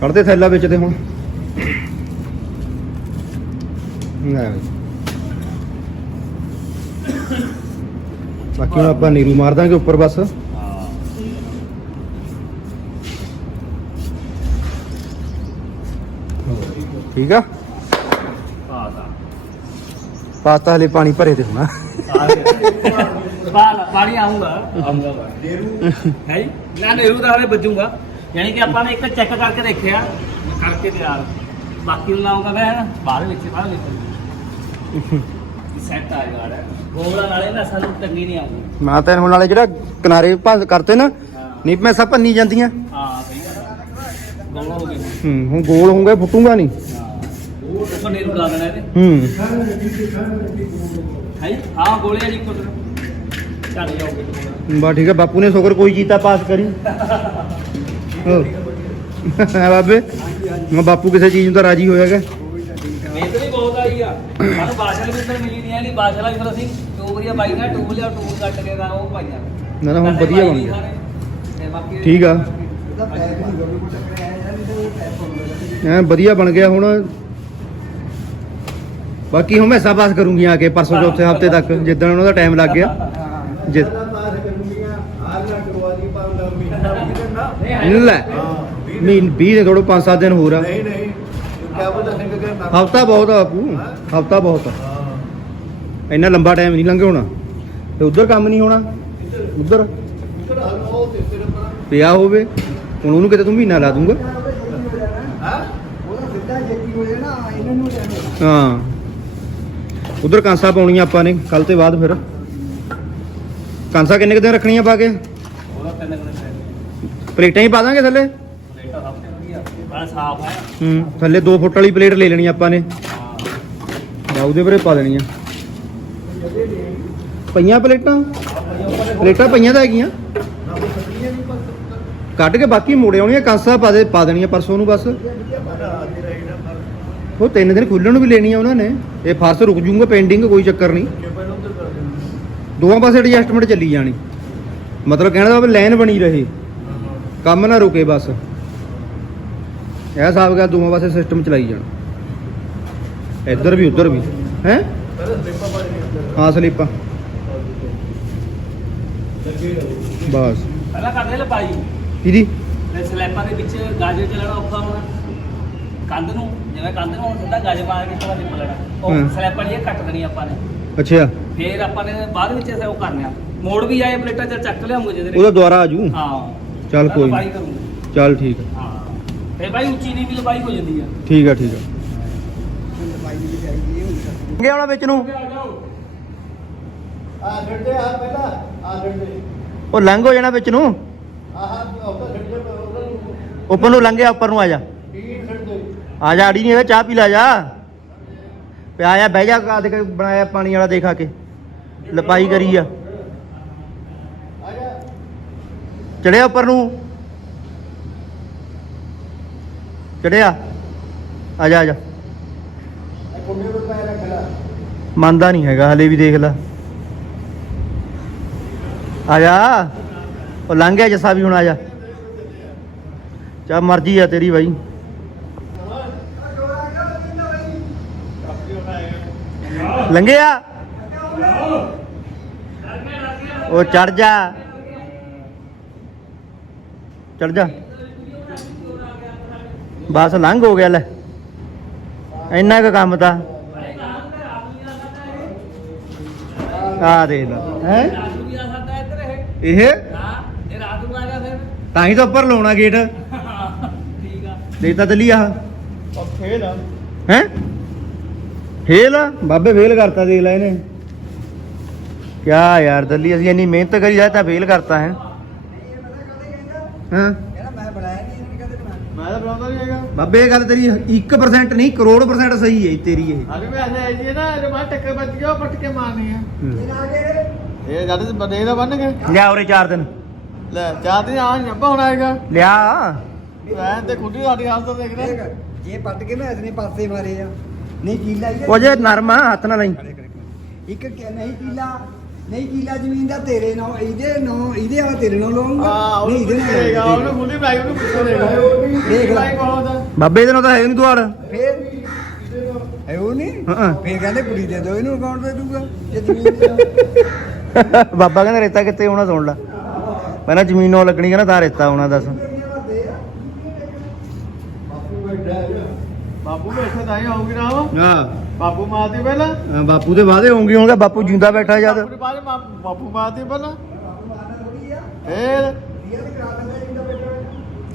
ਕੱਢਦੇ ਥੈਲਾ ਵਿੱਚ ਤੇ ਹੁਣ। ਲੈ ਬਈ। ਬਾਕੀ ਹੁਣ ਆਪਾਂ ਨੀਰੂ ਮਾਰ ਦਾਂਗੇ ਉੱਪਰ ਬਸ। ਠੀਕ ਆ? ਪਾਸਤਾ ਹਲੇ ਪਾਣੀ ਭਰੇ ਤੇ ਹੋਣਾ। ਬਾਲ ਪਾਣੀ ਆਉਂਗਾ ਆਉਂਗਾ ਨੇਰੂ ਹੈ ਨਾ ਨੇਰੂ ਦਾ ਹਲੇ ਵੱਜੂਗਾ। ਯਾਨੀ ਕਿ ਆਪਾਂ ਨੇ ਇੱਕ ਚੈੱਕ ਕਰਕੇ ਦੇਖਿਆ। ਕਰਕੇ ਤਿਆਰ। ਬਾਕੀ ਨੂੰ ਲਾਉਂਗਾ ਮੈਂ ਬਾਹਰ ਵਿੱਚ ਬਾਹਰ ਨਿਕਲ ਸੈੱਟ ਆ ਗਿਆ ਗੋਲਾ ਨਾਲੇ ਨਾ ਸਾਨੂੰ ਤੰਗੀ ਨਹੀਂ ਆਉਂਦੀ। ਮੈਂ ਤਾਂ ਹੁਣ ਵਾਲੇ ਜਿਹੜਾ ਕਿਨਾਰੇ ਭੰਨ ਕਰਤੇ ਨਾ ਨਹੀਂ ਮੈਂ ਸਭ ਭੰਨੀ ਜਾਂਦੀਆਂ। ਹਾਂ ਸਹੀ ਗੱਲ ਹੋ ਗਿਆ ਹੂੰ ਹੁਣ ਗੋਲ ਹੋਊਗਾ ਫੁੱਟੂਗਾ ਨਹੀਂ। ਹਾਂ ਉਹ ਨੇਰੂ ਲਾ ਦੇਣਾ ਇਹਦੇ। ਹੂੰ। ਹੈ? ਹਾਂ ਗੋਲੇ ਆ ਜੀ ਕੁੱਟ ਚੱਲ ਜਾਓਗੇ ਬਾ ਠੀਕ ਹੈ ਬਾਪੂ ਨੇ ਸ਼ੁਕਰ ਕੋਈ ਚੀਤਾ ਪਾਸ ਕਰੀ। ਹੋ ਹੈ ਬਾਬੇ? ਮੈਂ ਬਾਪੂ ਕਿਸੇ ਚੀਜ਼ ਨੂੰ ਤਾਂ ਰਾਜੀ ਹੋਇਆਗਾ ਮਿਹਨਤ ਵੀ ਬਹੁਤ ਆਈ ਆ। ਸਾਨੂੰ ਬਾਸ਼ਲ ਵੀ ਤਾਂ ਮਿਲੀ ਨਹੀਂ ਹੈਗੀ ਬਾਸ਼ਲ ਵੀ ਫਿਰ ਅਸੀਂ ਟੂਬਰੀਆਂ ਪਾਈਆਂ ਟੂਬ ਲਿਆ ਟੂਬ ਕੱਟ ਕੇ ਤਾਂ ਉਹ ਪਾਈਆਂ। ਨਾ ਨਾ ਹੁਣ ਵਧੀਆ ਪਾਈ ਬਣ ਗਿਆ। ਸਾਰੇ। ਤੇ ਬਾਕੀ ਠੀਕ ਆ। ਐ ਵਧੀਆ ਬਣ ਗਿਆ ਹੁਣ। ਬਾਕੀ ਹੁਣ ਮੈਂ ਸਭ ਪਾਸ ਕਰੂੰਗੀ ਆ ਕੇ ਪਰਸੋਂ ਚੌਥੇ ਹਫ਼ਤੇ ਤੱਕ ਜਿੱਦਣ ਉਹਨਾਂ ਦਾ ਟਾਈਮ ਲੱਗ ਗਿਆ। ਜਿ ਲੈ। ਮਹੀਨ 20 ਦੇ ਥੋੜੋ 5-7 ਦਿਨ ਹੋਰ ਆ। ਨਹੀਂ ਨਹੀਂ। ਕਿਆ ਪਤਾ ਸਿੰਘ ਕਿ ਹਫਤਾ ਬਹੁਤ ਆ ਬਾਪੂ ਹਫਤਾ ਬਹੁਤ ਆ। ਇੰਨਾ ਲੰਬਾ ਟਾਈਮ ਨਹੀਂ ਲੰਘ ਹੋਣਾ। ਤੇ ਉਧਰ ਕੰਮ ਨਹੀਂ ਹੋਣਾ। ਉਧਰ। ਪਿਆ ਹੋਵੇ। ਹੁਣ ਉਹਨੂੰ ਕਿਤੇ ਤੂੰ ਮਹੀਨਾ ਲਾ ਦੂੰਗਾ। ਹਾਂ। ਉਧਰ ਕਾਂਸਾ ਪਾਉਣੀਆਂ ਆਪਾਂ ਨੇ ਕੱਲ ਤੇ ਬਾਅਦ ਫਿਰ। ਕਾਂਸਾ ਕਿੰਨੇ ਕੁ ਦਿਨ ਰੱਖਣੀਆਂ ਪਾ ਕੇ? ਪਲੇਟਾਂ ਹੀ ਪਾ ਦਾਂਗੇ ਥੱਲੇ? ਹੈ। ਥੱਲੇ 2 ਫੁੱਟ ਵਾਲੀ ਪਲੇਟ ਲੈ ਲੈਣੀ ਆਪਾਂ ਨੇ। ਹਾਂ। ਜਾਂ ਉਹਦੇ ਪਰੇ ਪਾ ਦੇਣੀਆਂ। ਪਈਆਂ ਪਲੇਟਾਂ? ਪਲੇਟਾਂ ਪਈਆਂ ਤਾਂ ਹੈਗੀਆਂ। ਕੱਢ ਕੇ ਬਾਕੀ ਮੋੜੇ ਆਉਣੀਆਂ ਕਾਂਸਾ ਪਾ ਦੇ ਪਾ ਦੇਣੀਆਂ ਪਰਸੋਂ ਨੂੰ ਬਸ। ਉਹ ਤਿੰਨ ਦਿਨ ਖੁੱਲਣ ਨੂੰ ਵੀ ਲੈਣੀ ਆ ਉਹਨਾਂ ਨੇ। ਇਹ ਫਰਸ ਰੁਕ ਜੂਗਾ ਪੈਂਡਿੰਗ ਕੋਈ ਚੱਕਰ ਨਹੀਂ। ਦੋਵਾਂ ਪਾਸੇ ਐਡਜਸਟਮੈਂਟ ਚੱਲੀ ਜਾਣੀ। ਮਤਲਬ ਕਹਿਣਾ ਦਾ ਲਾਈਨ ਬਣੀ ਰਹੇ। ਕੰਮ ਨਾ ਰੁਕੇ ਬਸ। ਇਹ ਹਿਸਾਬ ਦਾ ਦੋਵਾਂ ਪਾਸੇ ਸਿਸਟਮ ਚਲਾਈ ਜਾਣਾ। ਇੱਧਰ ਵੀ ਉੱਧਰ ਵੀ। ਹੈ? ਹਾਂ ਸਲੀਪਾਂ। ਬਸ। ਪਹਿਲਾਂ ਕਰਦੇ ਲਪਾਈ। ਇਹਦੀ ਤੇ ਸਲੈਪਾਂ ਦੇ ਵਿੱਚ ਗਾਜਰ ਚੱਲਣਾ ਔਖਾ ਹੋਣਾ। ਕੰਧ ਨੂੰ ਜਿਵੇਂ ਕੰਧ ਨੂੰ ਹੁਣ ਸਿੱਧਾ ਗਾਜਰ ਮਾਰ ਕੇ ਥੋੜਾ ਨਿਕਲ ਲੈਣਾ। ਹਾਂ। ਉਹ ਸਲੈਪਾਂ ਇਹ ਕੱਟ ਦੇਣੀ ਆਪਾਂ ਨੇ। ਅੱਛਾ। ਫੇਰ ਆਪਾਂ ਨੇ ਬਾਅਦ ਵਿੱਚ ਇਹ ਉਹ ਕਰਨਾ ਮੋੜ ਵੀ ਆਏ ਪਲੇਟਾਂ ਚ ਚੱਕ ਲਿਆਉਂਗੇ ਜਿਹਦੇ ਉਹਦਾ ਦੁਆਰਾ ਆਜੂ ਹਾਂ। ਚੱਲ ਕੋਈ ਨੀ। ਕਰੂੰਗੇ। ਚੱਲ ਠੀਕ ਆ। ਹਾਂ। ਫੇਰ ਭਾਈ ਉੱਚੀ ਨੀਵੀਂ ਲਪਾਈ ਹੋ ਜਾਂਦੀ ਆ। ਠੀਕ ਆ ਠੀਕ ਆ। ਅੱਗੇ ਆਉਣਾ ਵਿੱਚ ਨੂੰ? ਆ ਛੱਡਦੇ ਆ ਪਹਿਲਾਂ ਆ ਛੱਡਦੇ ਉਹ ਲੰਘ ਹੋ ਜਾਣਾ ਵਿੱਚ ਨੂੰ? ਆਹ ਉੱਪਰ ਛੱਡਦੇ ਉਹਨਾਂ ਉੱਪਰ ਨੂੰ। ਲੰਘਿਆ ਉੱਪਰ ਨੂੰ ਆ ਜਾ। ਆ ਜਾ ਅੜੀ ਨਹੀਂ ਹੈਗਾ ਚਾਹ ਪੀ ਲੈ ਜਾ। ਪਿਆ ਆ, ਬਹਿ ਜਾ, ਆ ਦੇਖ, ਬਣਾਇਆ ਪਾਣੀ ਵਾਲਾ ਦੇਖਾ ਕੇ। ਲਪਾਈ ਕਰੀ ਆ। ਚੜਿਆ ਉੱਪਰ ਨੂੰ। ਚੜਿਆ। ਆ ਜਾ ਆ ਜਾ। ਮੰਨਦਾ ਨਹੀਂ ਹੈਗਾ, ਹਲੇ ਵੀ ਦੇਖ ਲੈ। ਆ ਜਾ। ਉਹ ਲੰਘ ਗਿਆ ਜੱਸਾ ਵੀ ਹੁਣ, ਆ ਜਾ। ਚਾ ਮਰਜ਼ੀ ਆ ਤੇਰੀ ਬਾਈ। ਲੰਘਿਆ ਉਹ ਚੜ ਜਾ। ਚੜ ਜਾ। ਬਸ ਲੰਘ ਹੋ ਗਿਆ ਲੈ। ਇੰਨਾ ਕੁ ਕੰਮ ਤਾਂ। ਆ ਦੇ ਲੈ। ਹੈ? ਆ ਇਹ? ਆ ਤਾਂ ਹੀ ਤਾਂ ਉੱਪਰ ਲਾਉਣਾ ਗੇਟ। ਠੀਕ ਆ। ਦਲੀ ਆ। ਉਹ ਫੇਲ ਆ ਹੈ? ਫੇਲ ਆ? ਬਾਬੇ ਫੇਲ ਕਰਤਾ ਦੇਖ ਲੈ ਇਹਨੇ। ਕਿਆ ਯਾਰ ਦੱਲੀ ਅਸੀਂ ਇੰਨੀ ਮਿਹਨਤ ਕਰੀ ਜਾ ਤਾਂ ਫੇਲ ਕਰਤਾ ਹੈ। ਹਾਂ? ਮੈਂ ਤਾਂ ਬਣਾਉਂਦਾ ਨਹੀਂ ਹੈਗਾ। ਬਾਬੇ ਇਹ ਗੱਲ ਤੇਰੀ 1% ਨਹੀਂ ਕਰੋੜ percent ਸਹੀ ਹੈ ਤੇਰੀ ਇਹ। ਅਰੇ ਮੈਂ ਐਸੇ ਜੀ ਨਾ ਜੇ ਮੈਂ ਟੱਕਰ ਵੱਜ ਗਿਆ ਉਹ ਪੱਟ ਕੇ ਮਾਰਨੀ ਆ। ਇਹ ਜਦ ਬੰਦੇ ਦਾ ਬੰਨ ਗਏ ਲਿਆ ਉਰੇ ਚਾਰ ਦਿਨ। ਲੈ ਚਾਹ ਤੇ ਆ ਨੱਬਾ ਹੁਣ ਆਏਗਾ ਲਿਆ। ਮੈਂ ਤੇ ਖੁੱਡੀ ਸਾਡੀ ਹਾਲਤ ਦੇਖ ਜੇ ਪੱਟ ਕੇ ਮੈਂ ਇਤਨੇ ਪਾਸੇ ਮਾਰੇ ਆ। ਨਹੀਂ ਕੀਲਾ ਹੀ ਆ। ਉਹ ਜੇ ਨਰਮ ਆ ਹੱਥ ਨਾਲ ਲਈ ਇੱਕ ਕਿ ਨਹੀਂ ਕੀਲਾ ਨਹੀਂ ਕੀਲਾ ਜ਼ਮੀਨ ਦਾ ਤੇਰੇ ਨਾਲ ਇਹਦੇ ਨਾਲ ਇਹਦੇ ਵਾਲਾ ਤੇਰੇ ਨਾਲ ਲਾਉਂਗਾ ਹਾਂ ਨਹੀਂ ਉਹਨੂੰ ਇਹਦੇ ਨਾਲ ਪੁੱਛੇਗਾ ਉਹਨੂੰ ਖੁੱਡੀ ਬਣਾਈ ਉਹਨੂੰ ਪੁੱਛੇਗਾ ਦੇਖ। ਲੈ। ਬਣਾਈ ਬਹੁਤ ਆ। ਬਾਬੇ ਦੇ ਨਾਲ ਤਾਂ ਹੈ ਨਹੀਂ ਦੁਆੜ। ਫੇਰ? ਹੈ ਉਹ ਨਹੀਂ? ਹਾਂ। ਫੇਰ ਕਹਿੰਦੇ ਕੁੜੀ ਦੇ ਦੋ ਇਹਨੂੰ ਅਕਾਊਂਟ ਦੇ ਦੂਗਾ ਜੇ ਜ਼ਮੀਨ ਦੇ ਬਾਬਾ ਕਹਿੰਦਾ ਰੇਤਾ ਕਿੱਥੇ ਹੋਣਾ ਸੁਣ ਲੈ। ਪਹਿਲਾਂ ਜ਼ਮੀਨੋਂ ਲੱਗਣੀ ਕਹਿੰਦਾ ਤਾਂ ਰੇਤਾ ਹੋਣਾ ਦੱਸ। ਬਾਪੂ ਬੈਠੇ ਤਾਂ ਹੀ ਆਉਂਗੀ ਨਾ ਉਹ। ਹਾਂ। ਬਾਪੂ ਮਾਰਦੀ ਪਹਿਲਾਂ। ਅਹ ਬਾਪੂ ਦੇ ਵਾਦੇ ਹੋਣਗੇ ਹੋਣਗੇ ਬਾਪੂ ਜਿੰਦਾ ਬੈਠਾ ਜਦ ਬਾਪੂ ਦੇ ਬਾਅਦ ਮਾ- ਬਾਪੂ ਮਾਰਦੀ ਪਹਿਲਾਂ। ਫੇਰ?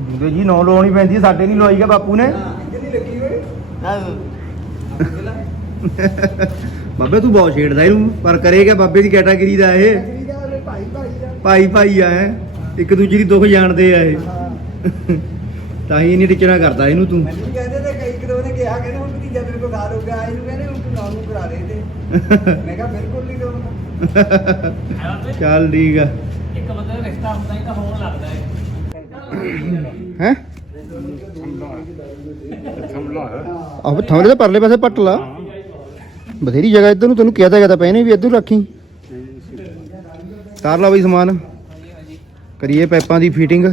ਜਿੰਦੇ ਜੀ ਨੌ ਲਾਉਣੀ ਪੈਂਦੀ ਸਾਡੇ ਨਹੀਂ ਲਵਾਈਗਾ ਬਾਪੂ ਨੇ। ਚੱਲ। ਬਾਬੇ ਤੂੰ ਬਹੁਤ ਛੇੜਦਾ ਇਹਨੂੰ ਪਰ ਕਰੇਗਾ ਬਾਬੇ ਦੀ ਕੈਟਾਗਰੀ ਦਾ ਇਹ। ਭਾਈ ਭਾਈ ਦਾ ਭਾਈ ਭਾਈ ਆ ਹੈ। ਇੱਕ ਦੂਜੇ ਦੀ ਦੁੱਖ ਜਾਣਦੇ ਆ ਇਹ। ਤਾਂ ਹੀ ਨਹੀਂ ਟਿਚਣਾ ਕਰਦਾ ਇਹਨੂੰ ਤੂੰ ਮੈਨੂੰ ਵੀ ਕਹਿੰਦੇ ਤੇ ਕਈ ਕਿਦੋਂ ਨੇ ਕਿਹਾ ਕਹਿੰਦੇ ਹੁਣ ਭਤੀਜਾ ਤੇਰੇ ਕੋਲ ਘਰ ਹੋ ਗਿਆ ਇਹਨੂੰ ਕਹਿੰਦੇ ਹੁਣ ਤੂੰ ਨਾਮ ਨੂੰ ਕਰਾ ਦੇ ਤੇ। ਮੈਂ ਕਿਹਾ ਬਿਲਕੁਲ ਨਹੀਂ ਕਰਾਉਂਦਾ ਹੈ? ਉੱਥੇ ਚੱਲ ਠੀਕ ਆ। ਇੱਕ ਬੰਦੇ ਦਾ ਰਿਸ਼ਤਾ ਹੁੰਦਾ ਹੀ ਤਾਂ ਹੋਣ ਲੱਗਦਾ ਹੈ। ਹੈ? ਆਹ ਥਮਲੇ ਦੇ ਪਰਲੇ ਪਾਸੇ ਪੱਟ ਲਾ। ਬਥੇਰੀ ਜਗ੍ਹਾ ਇੱਧਰ ਨੂੰ ਤੈਨੂੰ ਕਿਹਾ ਤਾਂ ਕਹਤਾ ਪੈਨੇ ਵੀ ਇੱਧਰ ਰੱਖੀ। ਤਾਰ ਲਾ ਬਈ ਸਮਾਨ। ਕਰੀਏ ਪਾਈਪਾਂ ਦੀ ਫਿਟਿੰਗ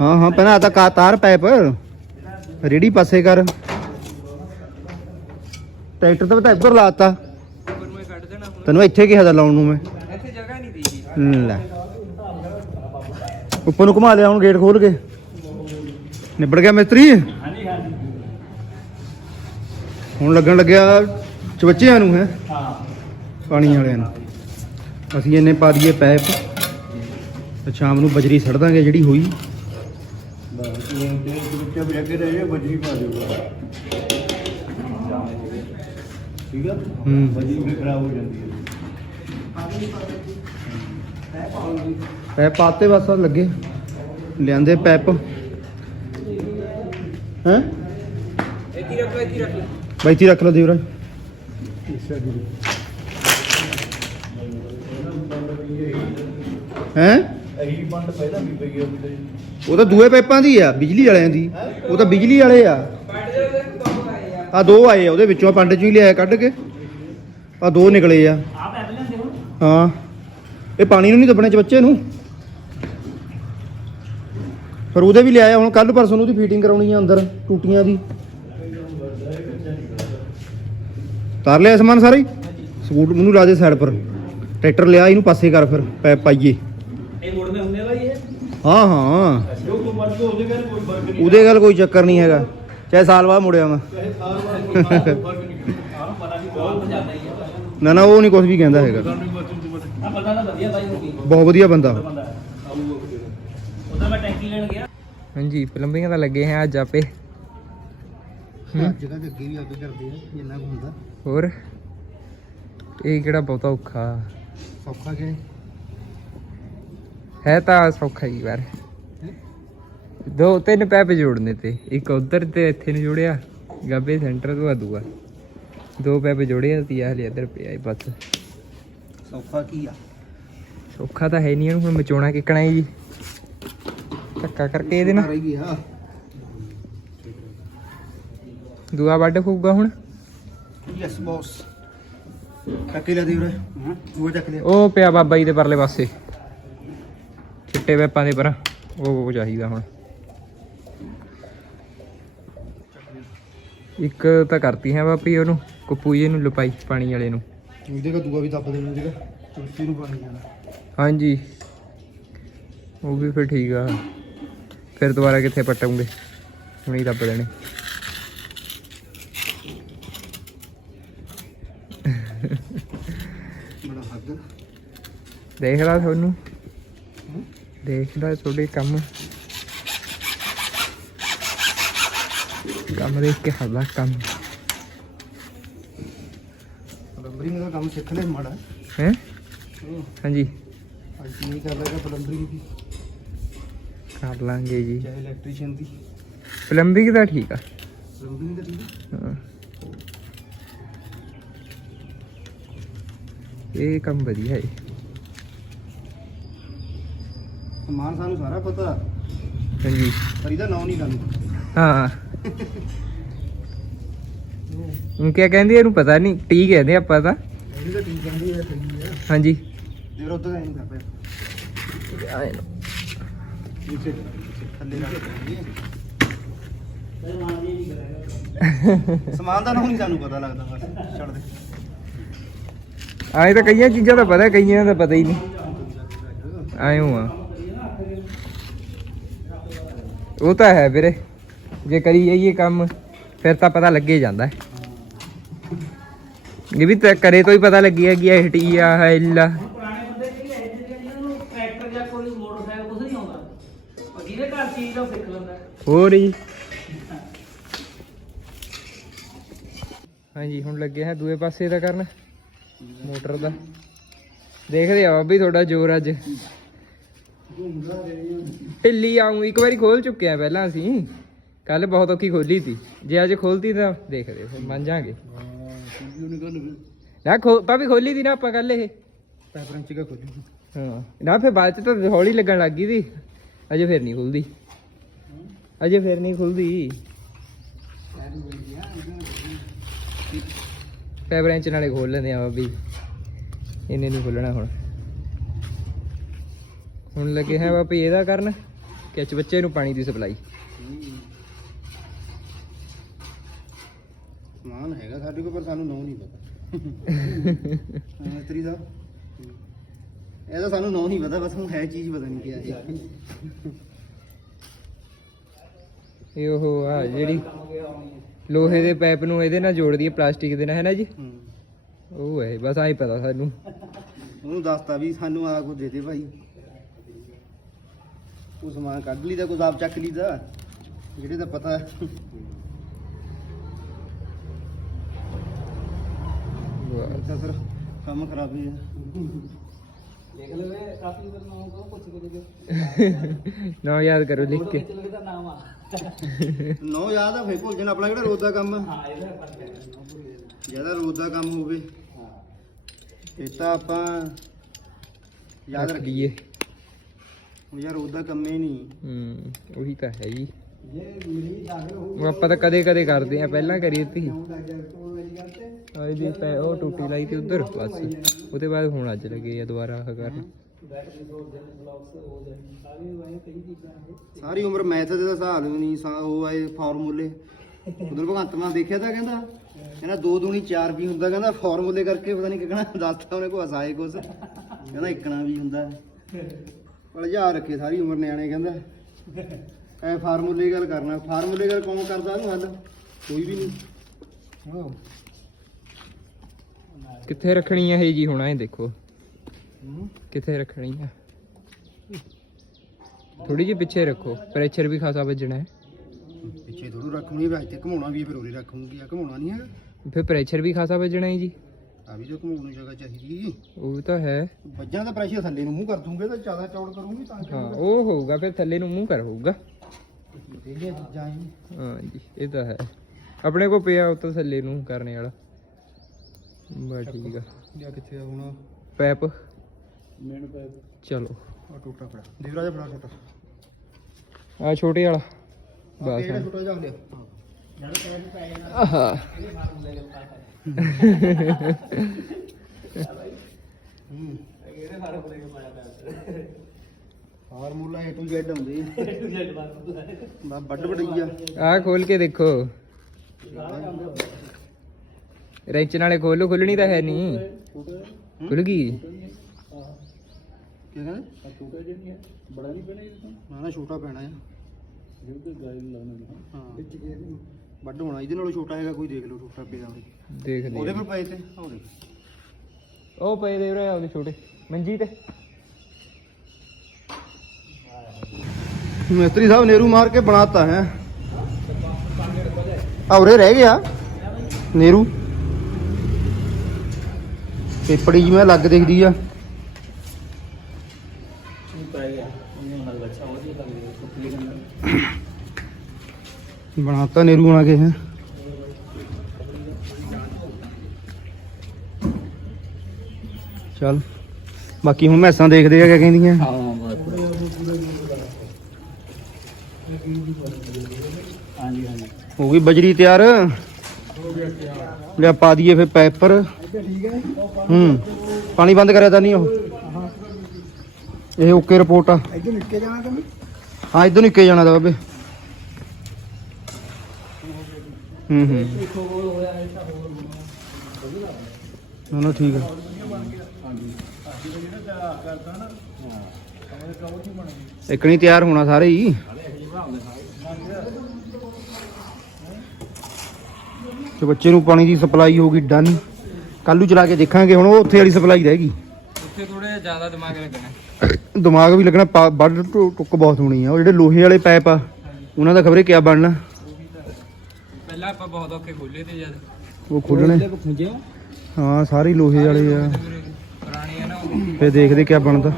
ਹਾਂ ਹਾਂ ਪਹਿਲਾਂ ਆ ਤਾਂ ਕਾ ਤਾਰ ਪਾਈਪ। ਰੇੜੀ ਪਾਸੇ ਕਰ। ਟਰੈਕਟਰ ਤਾਂ ਤਾਂ ਇੱਧਰ ਲਾਤਾ। ਤੈਨੂੰ ਇੱਥੇ ਕਿਹਾ ਦਾ ਲਾਉਣ ਨੂੰ ਮੈਂ। ਇੱਥੇ ਜਗ੍ਹਾ ਨਹੀਂ ਦੀ ਲੈ। ਉੱਪਰ ਨੂੰ ਘੁਮਾ ਲਿਆ ਹੁਣ ਗੇਟ ਖੋਲ ਕੇ। ਨਿਬੜ ਗਿਆ ਮਿਸਤਰੀ। ਹਾਂਜੀ ਹਾਂਜੀ ਹੁਣ ਲੱਗਣ ਲੱਗਿਆ ਚਵੱਚਿਆਂ ਨੂੰ ਹੈ। ਹਾਂ ਪਾਣੀ ਵਾਲਿਆਂ ਨੂੰ। ਅਸੀਂ ਇਹਨੇ ਪਾ ਦਈਏ ਪੈਪ। ਤੇ ਸ਼ਾਮ ਨੂੰ ਬਜਰੀ ਸੜ ਦਾਂਗੇ ਜਿਹੜੀ ਹੋਈ। ਠੀਕ ਆ? ਹੂੰ। ਬਜੀ ਵੀ ਖਰਾਬ ਹੋ ਜਾਂਦੀ ਹੈ ਪੈਪ ਪਾਤੇ ਬਸ ਆਹ ਲੱਗੇ। ਲਿਆਂਦੇ ਪੈਪ। ਹੈ? ਇੱਥੇ ਰੱਖ ਲੈ ਇੱਥੇ ਰੱਖ ਲੈ। ਬਾਈ ਇੱਥੇ ਰੱਖ ਲਓ ਦੇਵਰਾ ਹੈ? ਅਹੀ ਪੰਡ ਪਹਿਲਾਂ ਵੀ ਪਈ ਉਹਦੇ ਉਹ ਤਾਂ ਦੂਏ ਪਾਈਪਾਂ ਦੀ ਆ ਬਿਜਲੀ ਵਾਲਿਆਂ ਦੀ। ਉਹ ਤਾਂ ਬਿਜਲੀ ਵਾਲੇ ਆ। ਆ ਦੋ ਆਏ ਆ ਉਹਦੇ ਵਿੱਚੋਂ ਪੰਡ ਚੋਂ ਹੀ ਲਿਆਇਆ ਕੱਢ ਕੇ। ਆ ਦੋ ਨਿਕਲੇ ਆ। ਹਾਂ। ਇਹ ਪਾਣੀ ਨੂੰ ਨਹੀਂ ਦੱਬਣੇ ਚ ਬੱਚੇ ਨੂੰ। ਪਰ ਉਹਦੇ ਵੀ ਲਿਆਇਆ ਹੁਣ ਕੱਲ ਪਰਸੋਂ ਉਹਦੀ ਫੀਟਿੰਗ ਕਰਾਉਣੀ ਆ ਅੰਦਰ ਟੂਟੀਆਂ ਦੀ। ਤਾਰ ਲਿਆ ਸਮਾਨ ਸਾਰਾ ਸਕੂਟ ਮੈਨੂੰ ਲਾ ਦੇ ਸਾਈਡ ਪਰ। ਟਰੈਕਟਰ ਲਿਆ ਇਹਨੂੰ ਪਾਸੇ ਕਰ ਫਿਰ ਪਾਈਏ। ਇਹ ਮੁੜਨੇ ਹੁੰਦੇ ਬਾਈ ਇਹ? ਹਾਂ ਹਾਂ। ਕੋ ਮਰਜ਼ੀ ਉਹਦੇ ਘਰ ਕੋਈ ਫ਼ਰਕ ਨਹੀਂ ਉਹਦੇ ਗੱਲ ਕੋਈ ਚੱਕਰ ਨਹੀਂ ਹੈਗਾ। ਚਾਹੇ ਸਾਲ ਬਾਅਦ ਮੁੜਿਆ ਮੈਂ। ਚਾਹੇ ਸਾਲ ਬਾਅਦ ਕੋਈ ਫ਼ਰਕ ਨਹੀਂ ਆਹ ਪਤਾ ਨਹੀਂ ਬਹੁਤ ਜ਼ਿਆਦਾ ਹੀ ਹੈ ਨਾ ਨਾ ਉਹ ਨਹੀਂ ਕੁਝ ਵੀ ਕਹਿੰਦਾ ਹੈਗਾ। ਆ ਪਤਾ ਤਾਂ ਵਧੀਆ ਬਾਈ ਹੋ ਗਈ ਬਹੁਤ ਵਧੀਆ ਬੰਦਾ। ਬੰਦਾ ਉਹਦਾ ਮੈਂ ਟੈਂਕੀ ਲੈਣ ਗਿਆ। ਹਾਂਜੀ ਪਲੰਬਿੰਗ ਦਾ ਲੱਗੇ ਹੈ ਅੱਜ ਆਪੇ। ਜਗ੍ਹਾ ਤੇ ਅੱਗੇ ਵੀ ਅੱਗੇ ਕਰਦੇ ਆ ਜਿੰਨਾ ਕੁ ਹੁੰਦਾ। ਹੋਰ? ਇਹ ਕਿਹੜਾ ਬਹੁਤਾ ਔਖਾ? ਸੌਖਾ ਕਿ ਹੈ? ਤਾਂ ਸੌਖਾ ਹੀ ਯਾਰ ਦੋ ਤਿੰਨ ਪੈਪ ਜੋੜਨੇ ਤੇ। ਇੱਕ ਉਧਰ ਤੇ ਇੱਥੇ ਨੂੰ ਜੋੜਿਆ ਗਾਬੇ ਸੈਂਟਰ ਤੋਂ ਆ ਦੂਆ। ਦੋ ਪੈਪ ਜੋੜੇ ਆ ਤੀ ਹਲੇ ਇੱਧਰ ਪਿਆ ਬਸ। ਸੌਖਾ ਕੀ ਆ? ਸੌਖਾ ਤਾਂ ਹੈ ਨਹੀਂ ਇਹਨੂੰ ਹੁਣ ਮਚੋਣਾ ਕਿੱਕਣਾ ਹੈ ਜੀ ਧੱਕਾ ਕਰਕੇ ਇਹਦੇ ਨਾਲ। ਰਹੀ ਗਿਆ। ਦੂਆ ਵੱਢ ਫੂਗਾ ਹੁਣ। ਯੈਸ ਬੌਸ ਚੱਕ ਲਿਆ ਦੇ ਉਰੇ। ਉਹ ਚੱਕ ਲਿਆ। ਉਹ ਪਿਆ ਬਾਬਾ ਜੀ ਦੇ ਪਰਲੇ ਪਾਸੇ। ਚਿੱਟੇ ਪੈਪਾਂ ਦੇ ਪਰ। ਉਹ ਉਹ ਚਾਹੀਦਾ ਹੁਣ। ਇੱਕ ਤਾਂ ਕਰਤੀ ਹੈ ਬਾਪੀ ਉਹਨੂੰ ਕਪੂਏ ਨੂੰ ਲਪਾਈ ਪਾਣੀ ਵਾਲੇ ਨੂੰ। ਇਹਦੇ ਕਾ ਦੂਆ ਵੀ ਦੱਬ ਦੇਣਾ ਜਿਹੜਾ ਤੁਲਸੀ ਨੂੰ ਪਾਣੀ ਜਾਣਾ ਹਾਂਜੀ। ਉਹ ਵੀ ਫਿਰ ਠੀਕ ਆ। ਫਿਰ ਦੁਬਾਰਾ ਕਿੱਥੇ ਪਟਾਉਂਗੇ ਹੁਣ ਹੀ ਦੱਬ ਦੇਣੇ ਬੜਾ ਦੇਖ ਲਾ ਤੁਹਾਨੂੰ? ਦੇਖਦਾ ਤੁਹਾਡੇ ਕੰਮ। ਕੰਮ ਦੇਖ ਕੇ ਹੱਲਾ ਕੰਮ। ਪਲੰਬਰਿੰਗ ਦਾ ਕੰਮ ਸਿੱਖ ਲੈ ਮਾੜਾ। ਹੈ? ਹਾਂਜੀ। ਅੱਜ ਨਹੀਂ ਕਰ ਲੈਗਾ ਪਲੰਬਰਿੰਗ ਦੀ? ਕਰ ਲਾਂਗੇ ਜੀ। ਚਾਹੇ ਇਲੈਕਟ੍ਰੀਸ਼ੀਅਨ ਦੀ। ਠੀਕ ਆ। ਪਲੰਬਰਿੰਗ ਦਾ ਠੀਕ ਹੈ ਹਾਂ। ਇਹ ਕੰਮ ਵਧੀਆ ਹੈ ਸਮਾਨ ਸਾਨੂੰ ਸਾਰਾ ਪਤਾ। ਹਾਂਜੀ। ਪਰ ਇਹਦਾ ਨਾਮ ਨਹੀਂ ਸਾਨੂੰ ਹਾਂ। ਉਹ ਕਿਆ ਕਹਿੰਦੇ ਇਹਨੂੰ ਪਤਾ ਨਹੀਂ ਟੀ ਕਹਿੰਦੇ ਆਪਾਂ ਤਾਂ। ਇਹਦੀ ਤਾਂ ਠੀਕ ਕਹਿੰਦੀ ਹੈ ਸਹੀ ਹੈ ਹਾਂਜੀ। ਦੇ ਰੋਦ ਦਾ ਨਹੀਂ ਕਰ ਪਿਆ ਨੀਚੇ ਥੱਲੇ ਰੱਖ ਦਿੰਦੀ ਸਮਾਨ ਦਾ ਨਾਮ ਨਹੀਂ ਸਾਨੂੰ ਪਤਾ ਲੱਗਦਾ ਬਸ ਛੱਡ ਦੇ। ਆਏ ਤਾਂ ਕਈਆਂ ਚੀਜ਼ਾਂ ਦਾ ਪਤਾ ਕਈਆਂ ਦਾ ਪਤਾ ਹੀ ਨਹੀਂ ਆਇਓ ਆ ਉਹ ਤਾਂ ਹੈ ਵੀਰੇ। ਜੇ ਕਰੀ ਜਾਈਏ ਕੰਮ ਫਿਰ ਤਾਂ ਪਤਾ ਲੱਗੇ ਜਾਂਦਾ ਹੈ। ਇਹ ਵੀ ਤਾਂ ਕਰੇ ਤੋਂ ਹੀ ਪਤਾ ਲੱਗੀ ਹੈ ਕਿ ਇਹ ਟੀ ਆ ਹੈਲਾ ਪੁਰਾਣੇ ਬੰਦੇ ਜਿਹੜੇ ਇਹ ਜਿਹੇ ਜਿਹਨਾਂ ਨੂੰ ਟਰੈਕਟਰ ਜਾਂ ਕੋਈ ਮੋਟਰਸਾਈਕਲ ਕੁਝ ਨਹੀਂ ਆਉਂਦਾ। ਉਹ ਜਿਹਦੇ ਘਰ ਚੀਜ਼ ਦਾ ਉਹ ਸਿੱਖ ਲੈਂਦਾ ਹੋਰ ਜੀ। ਹਾਂਜੀ ਹੁਣ ਲੱਗੇ ਹੈ ਦੂਏ ਪਾਸੇ ਦਾ ਕਰਨ। ਮੋਟਰ ਦਾ। ਦੇਖਦੇ ਆ ਵੀ ਤੁਹਾਡਾ ਜ਼ੋਰ ਅੱਜ। ਢਿੱਲੀ ਆਉਂ ਇੱਕ ਵਾਰੀ ਖੋਲ ਚੁੱਕੇ ਆ ਪਹਿਲਾਂ ਅਸੀਂ। ਕੱਲ ਬਹੁਤ ਔਖੀ ਖੋਲੀ ਸੀ ਜੇ ਅੱਜ ਖੋਲਤੀ ਤਾਂ ਦੇਖਦੇ ਫਿਰ ਮੰਨ ਜਾਾਂਗੇ। ਨਾ ਖੋ ਭਾਵੇਂ ਖੋਲੀ ਦੀ ਨਾ ਆਪਾਂ ਕੱਲ ਇਹ। ਪੈਪਰਾਂ ਚ ਕਾ ਖੋਜੂ ਹਾਂ। ਨਾ ਫਿਰ ਬਾਅਦ ਚ ਤਾਂ ਹੌਲੀ ਲੱਗਣ ਲੱਗ ਗਈ ਸੀ ਅਜੇ ਫਿਰ ਨਹੀਂ ਖੁੱਲਦੀ। ਅਜੇ ਫਿਰ ਨਹੀਂ ਖੁੱਲਦੀ। ਪੈ ਬ੍ਰਾਂਚ ਨਾਲੇ ਖੋਲ ਲੈਂਦੇ ਆ ਵੀ ਇਹਨੇ ਨਹੀਂ ਖੋਲਣਾ ਹੁਣ। ਹੁਣ ਲੱਗੇ ਹੈ ਬਾਪੀ ਇਹਦਾ ਕਰਨ। ਕਿਚ ਬੱਚੇ ਨੂੰ ਪਾਣੀ ਦੀ ਸਪਲਾਈ। ਸਮਾਨ ਹੈਗਾ ਸਾਡੇ ਕੋਲ ਪਰ ਸਾਨੂੰ ਨਾਮ ਨਹੀਂ ਪਤਾ। ਹਾਂ ਤਰੀ ਸਾਹਿਬ। ਇਹਦਾ ਸਾਨੂੰ ਨਾਮ ਨਹੀਂ ਪਤਾ ਬਸ ਹੁਣ ਹੈ ਚੀਜ਼ ਪਤਾ ਨਹੀਂ ਕੀ ਹੈ। ਇਹ ਉਹ ਆ ਜਿਹੜੀ ਲੋਹੇ ਦੇ ਪਾਈਪ ਨੂੰ ਇਹਦੇ ਨਾਲ ਜੋੜਦੀ ਹੈ ਪਲਾਸਟਿਕ ਦੇ ਨਾਲ ਹੈ ਨਾ ਜੀ। ਉਹ ਹੈ ਬਸ ਆਹੀ ਪਤਾ ਸਾਨੂੰ। ਉਹਨੂੰ ਦੱਸਤਾ ਵੀ ਸਾਨੂੰ ਆ ਕੁਝ ਦੇ ਦੇ ਭਾਈ। ਉਹ ਸਮਾਨ ਕੱਢ ਲਈਦਾ ਕੁਝ ਆਪ ਚੱਕ ਲਈਦਾ। ਜਿਹੜੇ ਦਾ ਪਤਾ। ਫਿਰ ਨਾਮ ਕੋ ਪੁੱਛ ਕੇ ਦੇਖੋ ਨਾ ਯਾਦ ਕਰੋ ਲਿਖ ਕੇ। ਕਿਤੇ ਦਾ ਨਾਮ ਆ। ਨੋ ਯਾਦ ਆ ਫੇ ਭੁੱਲ ਜਾਣਾ ਆਪਣਾ ਜਿਹੜਾ ਰੋਜ਼ ਦਾ ਕੰਮ ਹੈ ਹਾਂ ਇਹਦਾ ਫ਼ਰਕ ਹੈ ਜਿਹਦਾ ਰੋਜ਼ ਦਾ ਕੰਮ ਹੋਵੇ। ਇਹ ਤਾਂ ਆਪਾਂ ਯਾਦ ਰੱਖ ਰੱਖੀਏ। ਹੁਣ ਯਾਰ ਰੋਜ਼ ਦਾ ਕੰਮ ਹੀ ਨਹੀਂ ਹੂੰ ਉਹੀ ਤਾਂ ਹੈ ਜੀ। ਉਹ ਆਪਾਂ ਤਾਂ ਕਦੇ ਕਦੇ ਕਰਦੇ ਆ ਪਹਿਲਾਂ ਕਰੀ ਤੀ। ਆਏ ਦੀ ਪੈ ਉਹ ਟੂਟੀ ਲਾਈ ਤੇ ਉਧਰ, ਬਸ। ਉਹਦੇ ਬਾਅਦ ਹੁਣ ਅੱਜ ਲੱਗੇ ਆ ਦੁਬਾਰਾ ਆਹ ਕਰਨ। ਸਾਰੀ ਉਮਰ ਮੈਥ ਦੇ ਤਾਂ ਹਿਸਾਬ ਵੀ ਨਹੀਂ, ਸਾ- ਉਹ ਆਏ ਫਾਰਮੂਲੇ। ਉਧਰ ਭਗਵੰਤ ਮਾਨ ਦੇਖਿਆ ਤਾਂ ਕਹਿੰਦਾ ਕਹਿੰਦਾ 2 ਦੂਣੀ 4 ਵੀ ਹੁੰਦਾ, ਕਹਿੰਦਾ ਫਾਰਮੂਲੇ ਕਰਕੇ ਪਤਾ ਨਹੀਂ ਕਿਹਣਾ ਦੱਸਤਾ ਉਹਨੇ ਕੋ ਹਸਾਏ ਕੁਛ। ਕਹਿੰਦਾ ਇੱਕਣਾ ਵੀ ਹੁੰਦਾ। ਪਰ ਯਾਦ ਰੱਖੇ ਸਾਰੀ ਉਮਰ ਨਿਆਣੇ, ਕਹਿੰਦਾ। ਐ ਫਾਰਮੂਲੇ ਗੱਲ ਕਰਨਾ। ਫਾਰਮੂਲੇ ਗੱਲ ਕੌਣ ਕਰਦਾ ਉਹਨੂੰ ਹੱਲ? ਕੋਈ ਵੀ ਨਹੀਂ। ਹਾਂ ਕਿੱਥੇ ਰੱਖਣੀ ਆ ਇਹ ਜੀ ਹੁਣ? ਐ ਦੇਖੋ। ਕਿੱਥੇ ਰੱਖਣੀ ਆ? ਥੋੜੀ ਜਿਹੀ ਪਿੱਛੇ ਰੱਖੋ। ਪ੍ਰੈਸ਼ਰ ਵੀ ਖਾਸਾ ਵੱਜਣਾ ਹੈ। ਪਿੱਛੇ ਥੋੜੂ ਰੱਖਣੀ ਵੀ ਇੱਥੇ ਘਮਾਉਣਾ ਵੀ ਫਿਰ ਉਰੇ ਰੱਖੂਗੀ ਆ। ਘਮਾਉਣਾ ਨਹੀਂ ਹੈ ਫਿਰ ਪ੍ਰੈਸ਼ਰ ਵੀ ਖਾਸਾ ਵੱਜਣਾ ਹੈ ਜੀ। ਆ ਵੀ ਜੋ ਘਮਾਉਣ ਨੂੰ ਜਗ੍ਹਾ ਚਾਹੀਦੀ ਉਹ ਤਾਂ ਹੈ। ਵੱਜਾਂ ਦਾ ਪ੍ਰੈਸ਼ਰ ਥੱਲੇ ਨੂੰ ਮੂੰਹ ਕਰ ਦੂੰਗੇ ਤਾਂ ਜ਼ਿਆਦਾ ਚੌੜ ਕਰੂੰਗੀ ਤਾਂ ਹਾਂ ਉਹ ਹੋਊਗਾ ਫਿਰ ਥੱਲੇ ਨੂੰ ਮੂੰਹ ਕਰ ਹੋਊਗਾ। ਜਿਹੜੀਆਂ ਚੀਜ਼ਾਂ ਹੀ ਹਾਂ ਜੀ ਇਹ ਤਾਂ ਹੈ। ਆਪਣੇ ਕੋ ਪਿਆ ਉਹ ਤਾਂ ਥੱਲੇ ਨੂੰ ਕਰਨੇ ਵਾਲਾ। ਬਸ ਠੀਕ ਆ। ਲਿਆ ਕਿੱਥੇ ਆ ਹੁਣ? ਪੈਪ। Main pipe. ਚਲੋ। ਆ ਟੋਟਾ ਫੜਾ ਦੇਵਰਾਜ ਫੜਾ ਛੋਟਾ। ਆ ਛੋਟੇ ਵਾਲਾ। ਬਸ ਹਾਂ। ਛੋਟਾ ਜਿਹਾ ਲਿਆ ਆਹਾ। ਹੂੰ। ਇਹਦੇ ਫਾਰਮ ਲੈ ਕੇ ਪਾਇਆ pipe formula A to Z ਹੁੰਦੇ ਜੱਟ ਬਾਤ ਬਾ ਵੱਡ ਵਡਈਆ ਆ। ਖੋਲ ਕੇ ਦੇਖੋ। ਰੈਂਚ ਨਾਲੇ ਖੋਲੋ ਖੁੱਲਣੀ ਤਾਂ ਹੈ ਨਹੀਂ ਖੁੱਲ ਗਈ। ਕੀ ਕਹਿੰਦੇ? ਛੋਟਾ ਜਿਹਾ ਨਹੀਂ ਹੈ ਬੜਾ ਨਹੀਂ ਪੈਣਾ ਇਹ ਤਾਂ। ਨਾ ਨਾ ਛੋਟਾ ਪੈਣਾ ਆ ਜਿਹਦੇ ਗਾਇਲ ਲਾਉਣਾ ਹਾਂ। ਵੱਡ ਹੋਣਾ ਇਹਦੇ ਨਾਲੋਂ ਛੋਟਾ ਹੈਗਾ ਕੋਈ ਦੇਖ ਲਓ ਛੋਟਾ ਪਿਆ ਉਹਦੇ ਦੇਖ ਲਈ ਉਹਦੇ ਪਰ ਪਏ ਤੇ ਆਹ ਦੇਖ। ਉਹ ਪਏ ਦੇ ਰਹੇ ਉਹਦੇ ਛੋਟੇ। ਮੰਜੀ ਤੇ ਮਿਸਤਰੀ ਸਾਹਿਬ ਨੇਰੂ ਮਾਰ ਕੇ ਬਣਾਤਾ ਹੈ। ਆ ਉਰੇ ਰਹਿ ਗਿਆ। ਨੇਰੂ। ਪੇਪੜੀ ਜਿਵੇਂ ਲੱਗ ਦਿਖਦੀ ਆ। ਬਣਾਤਾ ਨੇਰੂ ਬਣਾ ਕੇ ਹੈ ਚੱਲ। ਬਾਕੀ ਹੁਣ ਮੈਸਾਂ ਦੇਖਦੇ ਆ ਕਿਆ ਕਹਿੰਦੀਆਂ। ਹਾਂਜੀ ਹਾਂਜੀ ਹੋ ਗਈ ਬਜਰੀ ਤਿਆਰ। ਲਿਆ ਪਾ ਦਈਏ ਫਿਰ ਪੈਪਰ। ਹੈ ਹੂੰ ਪਾਣੀ ਬੰਦ ਕਰਿਆ ਤਾਂ ਨਹੀਂ ਉਹ। ਇਹ ਓਕੇ ਰਿਪੋਰਟ ਆ। ਇੱਧਰ ਨਿੱਕੇ ਜਾਣਾ ਤੈਨੂੰ ਹਾਂ ਇਧਰ ਨਿੱਕੇ ਜਾਣਾ ਦਾ ਬਾਬੇ। ਹੂੰ ਹੂੰ। ਨਾ ਨਾ ਠੀਕ ਆ। ਇੱਕ ਨਹੀਂ ਤਿਆਰ ਹੋਣਾ ਸਾਰੇ ਹੀ। ਤੇ ਬੱਚੇ ਨੂੰ ਪਾਣੀ ਦੀ ਸਪਲਾਈ ਹੋ ਗਈ ਡਨ। ਕੱਲੂ ਚਲਾ ਕੇ ਦੇਖਾਂਗੇ ਹੁਣ ਉਹ ਉੱਥੇ ਵਾਲੀ ਸਪਲਾਈ ਰਹਿ ਗਈ। ਉੱਥੇ ਥੋੜਾ ਜ਼ਿਆਦਾ ਦਿਮਾਗ ਲੱਗਣਾ। ਦਿਮਾਗ ਵੀ ਲੱਗਣਾ ਟੁ- ਟੁੱਕ ਬਹੁਤ ਹੋਣੀ ਆ। ਉਹ ਜਿਹੜੇ ਲੋਹੇ ਵਾਲੇ ਪਾਈਪ ਆ ਉਹਨਾਂ ਦਾ ਖਬਰੇ ਕਿਆ ਬਣਨਾ? ਪਹਿਲਾਂ ਆਪਾਂ ਬਹੁਤ ਔਖੇ ਖੋਲੇ ਤੇ ਜਦ। ਉਹ ਖੋਲਣੇ ਹਾਂ ਸਾਰੇ ਲੋਹੇ ਵਾਲੇ ਆ। ਪੁਰਾਣੇ ਆ ਨਾ ਉਹ। ਫੇਰ ਦੇਖਦੇ ਕਿਆ ਬਣਦਾ।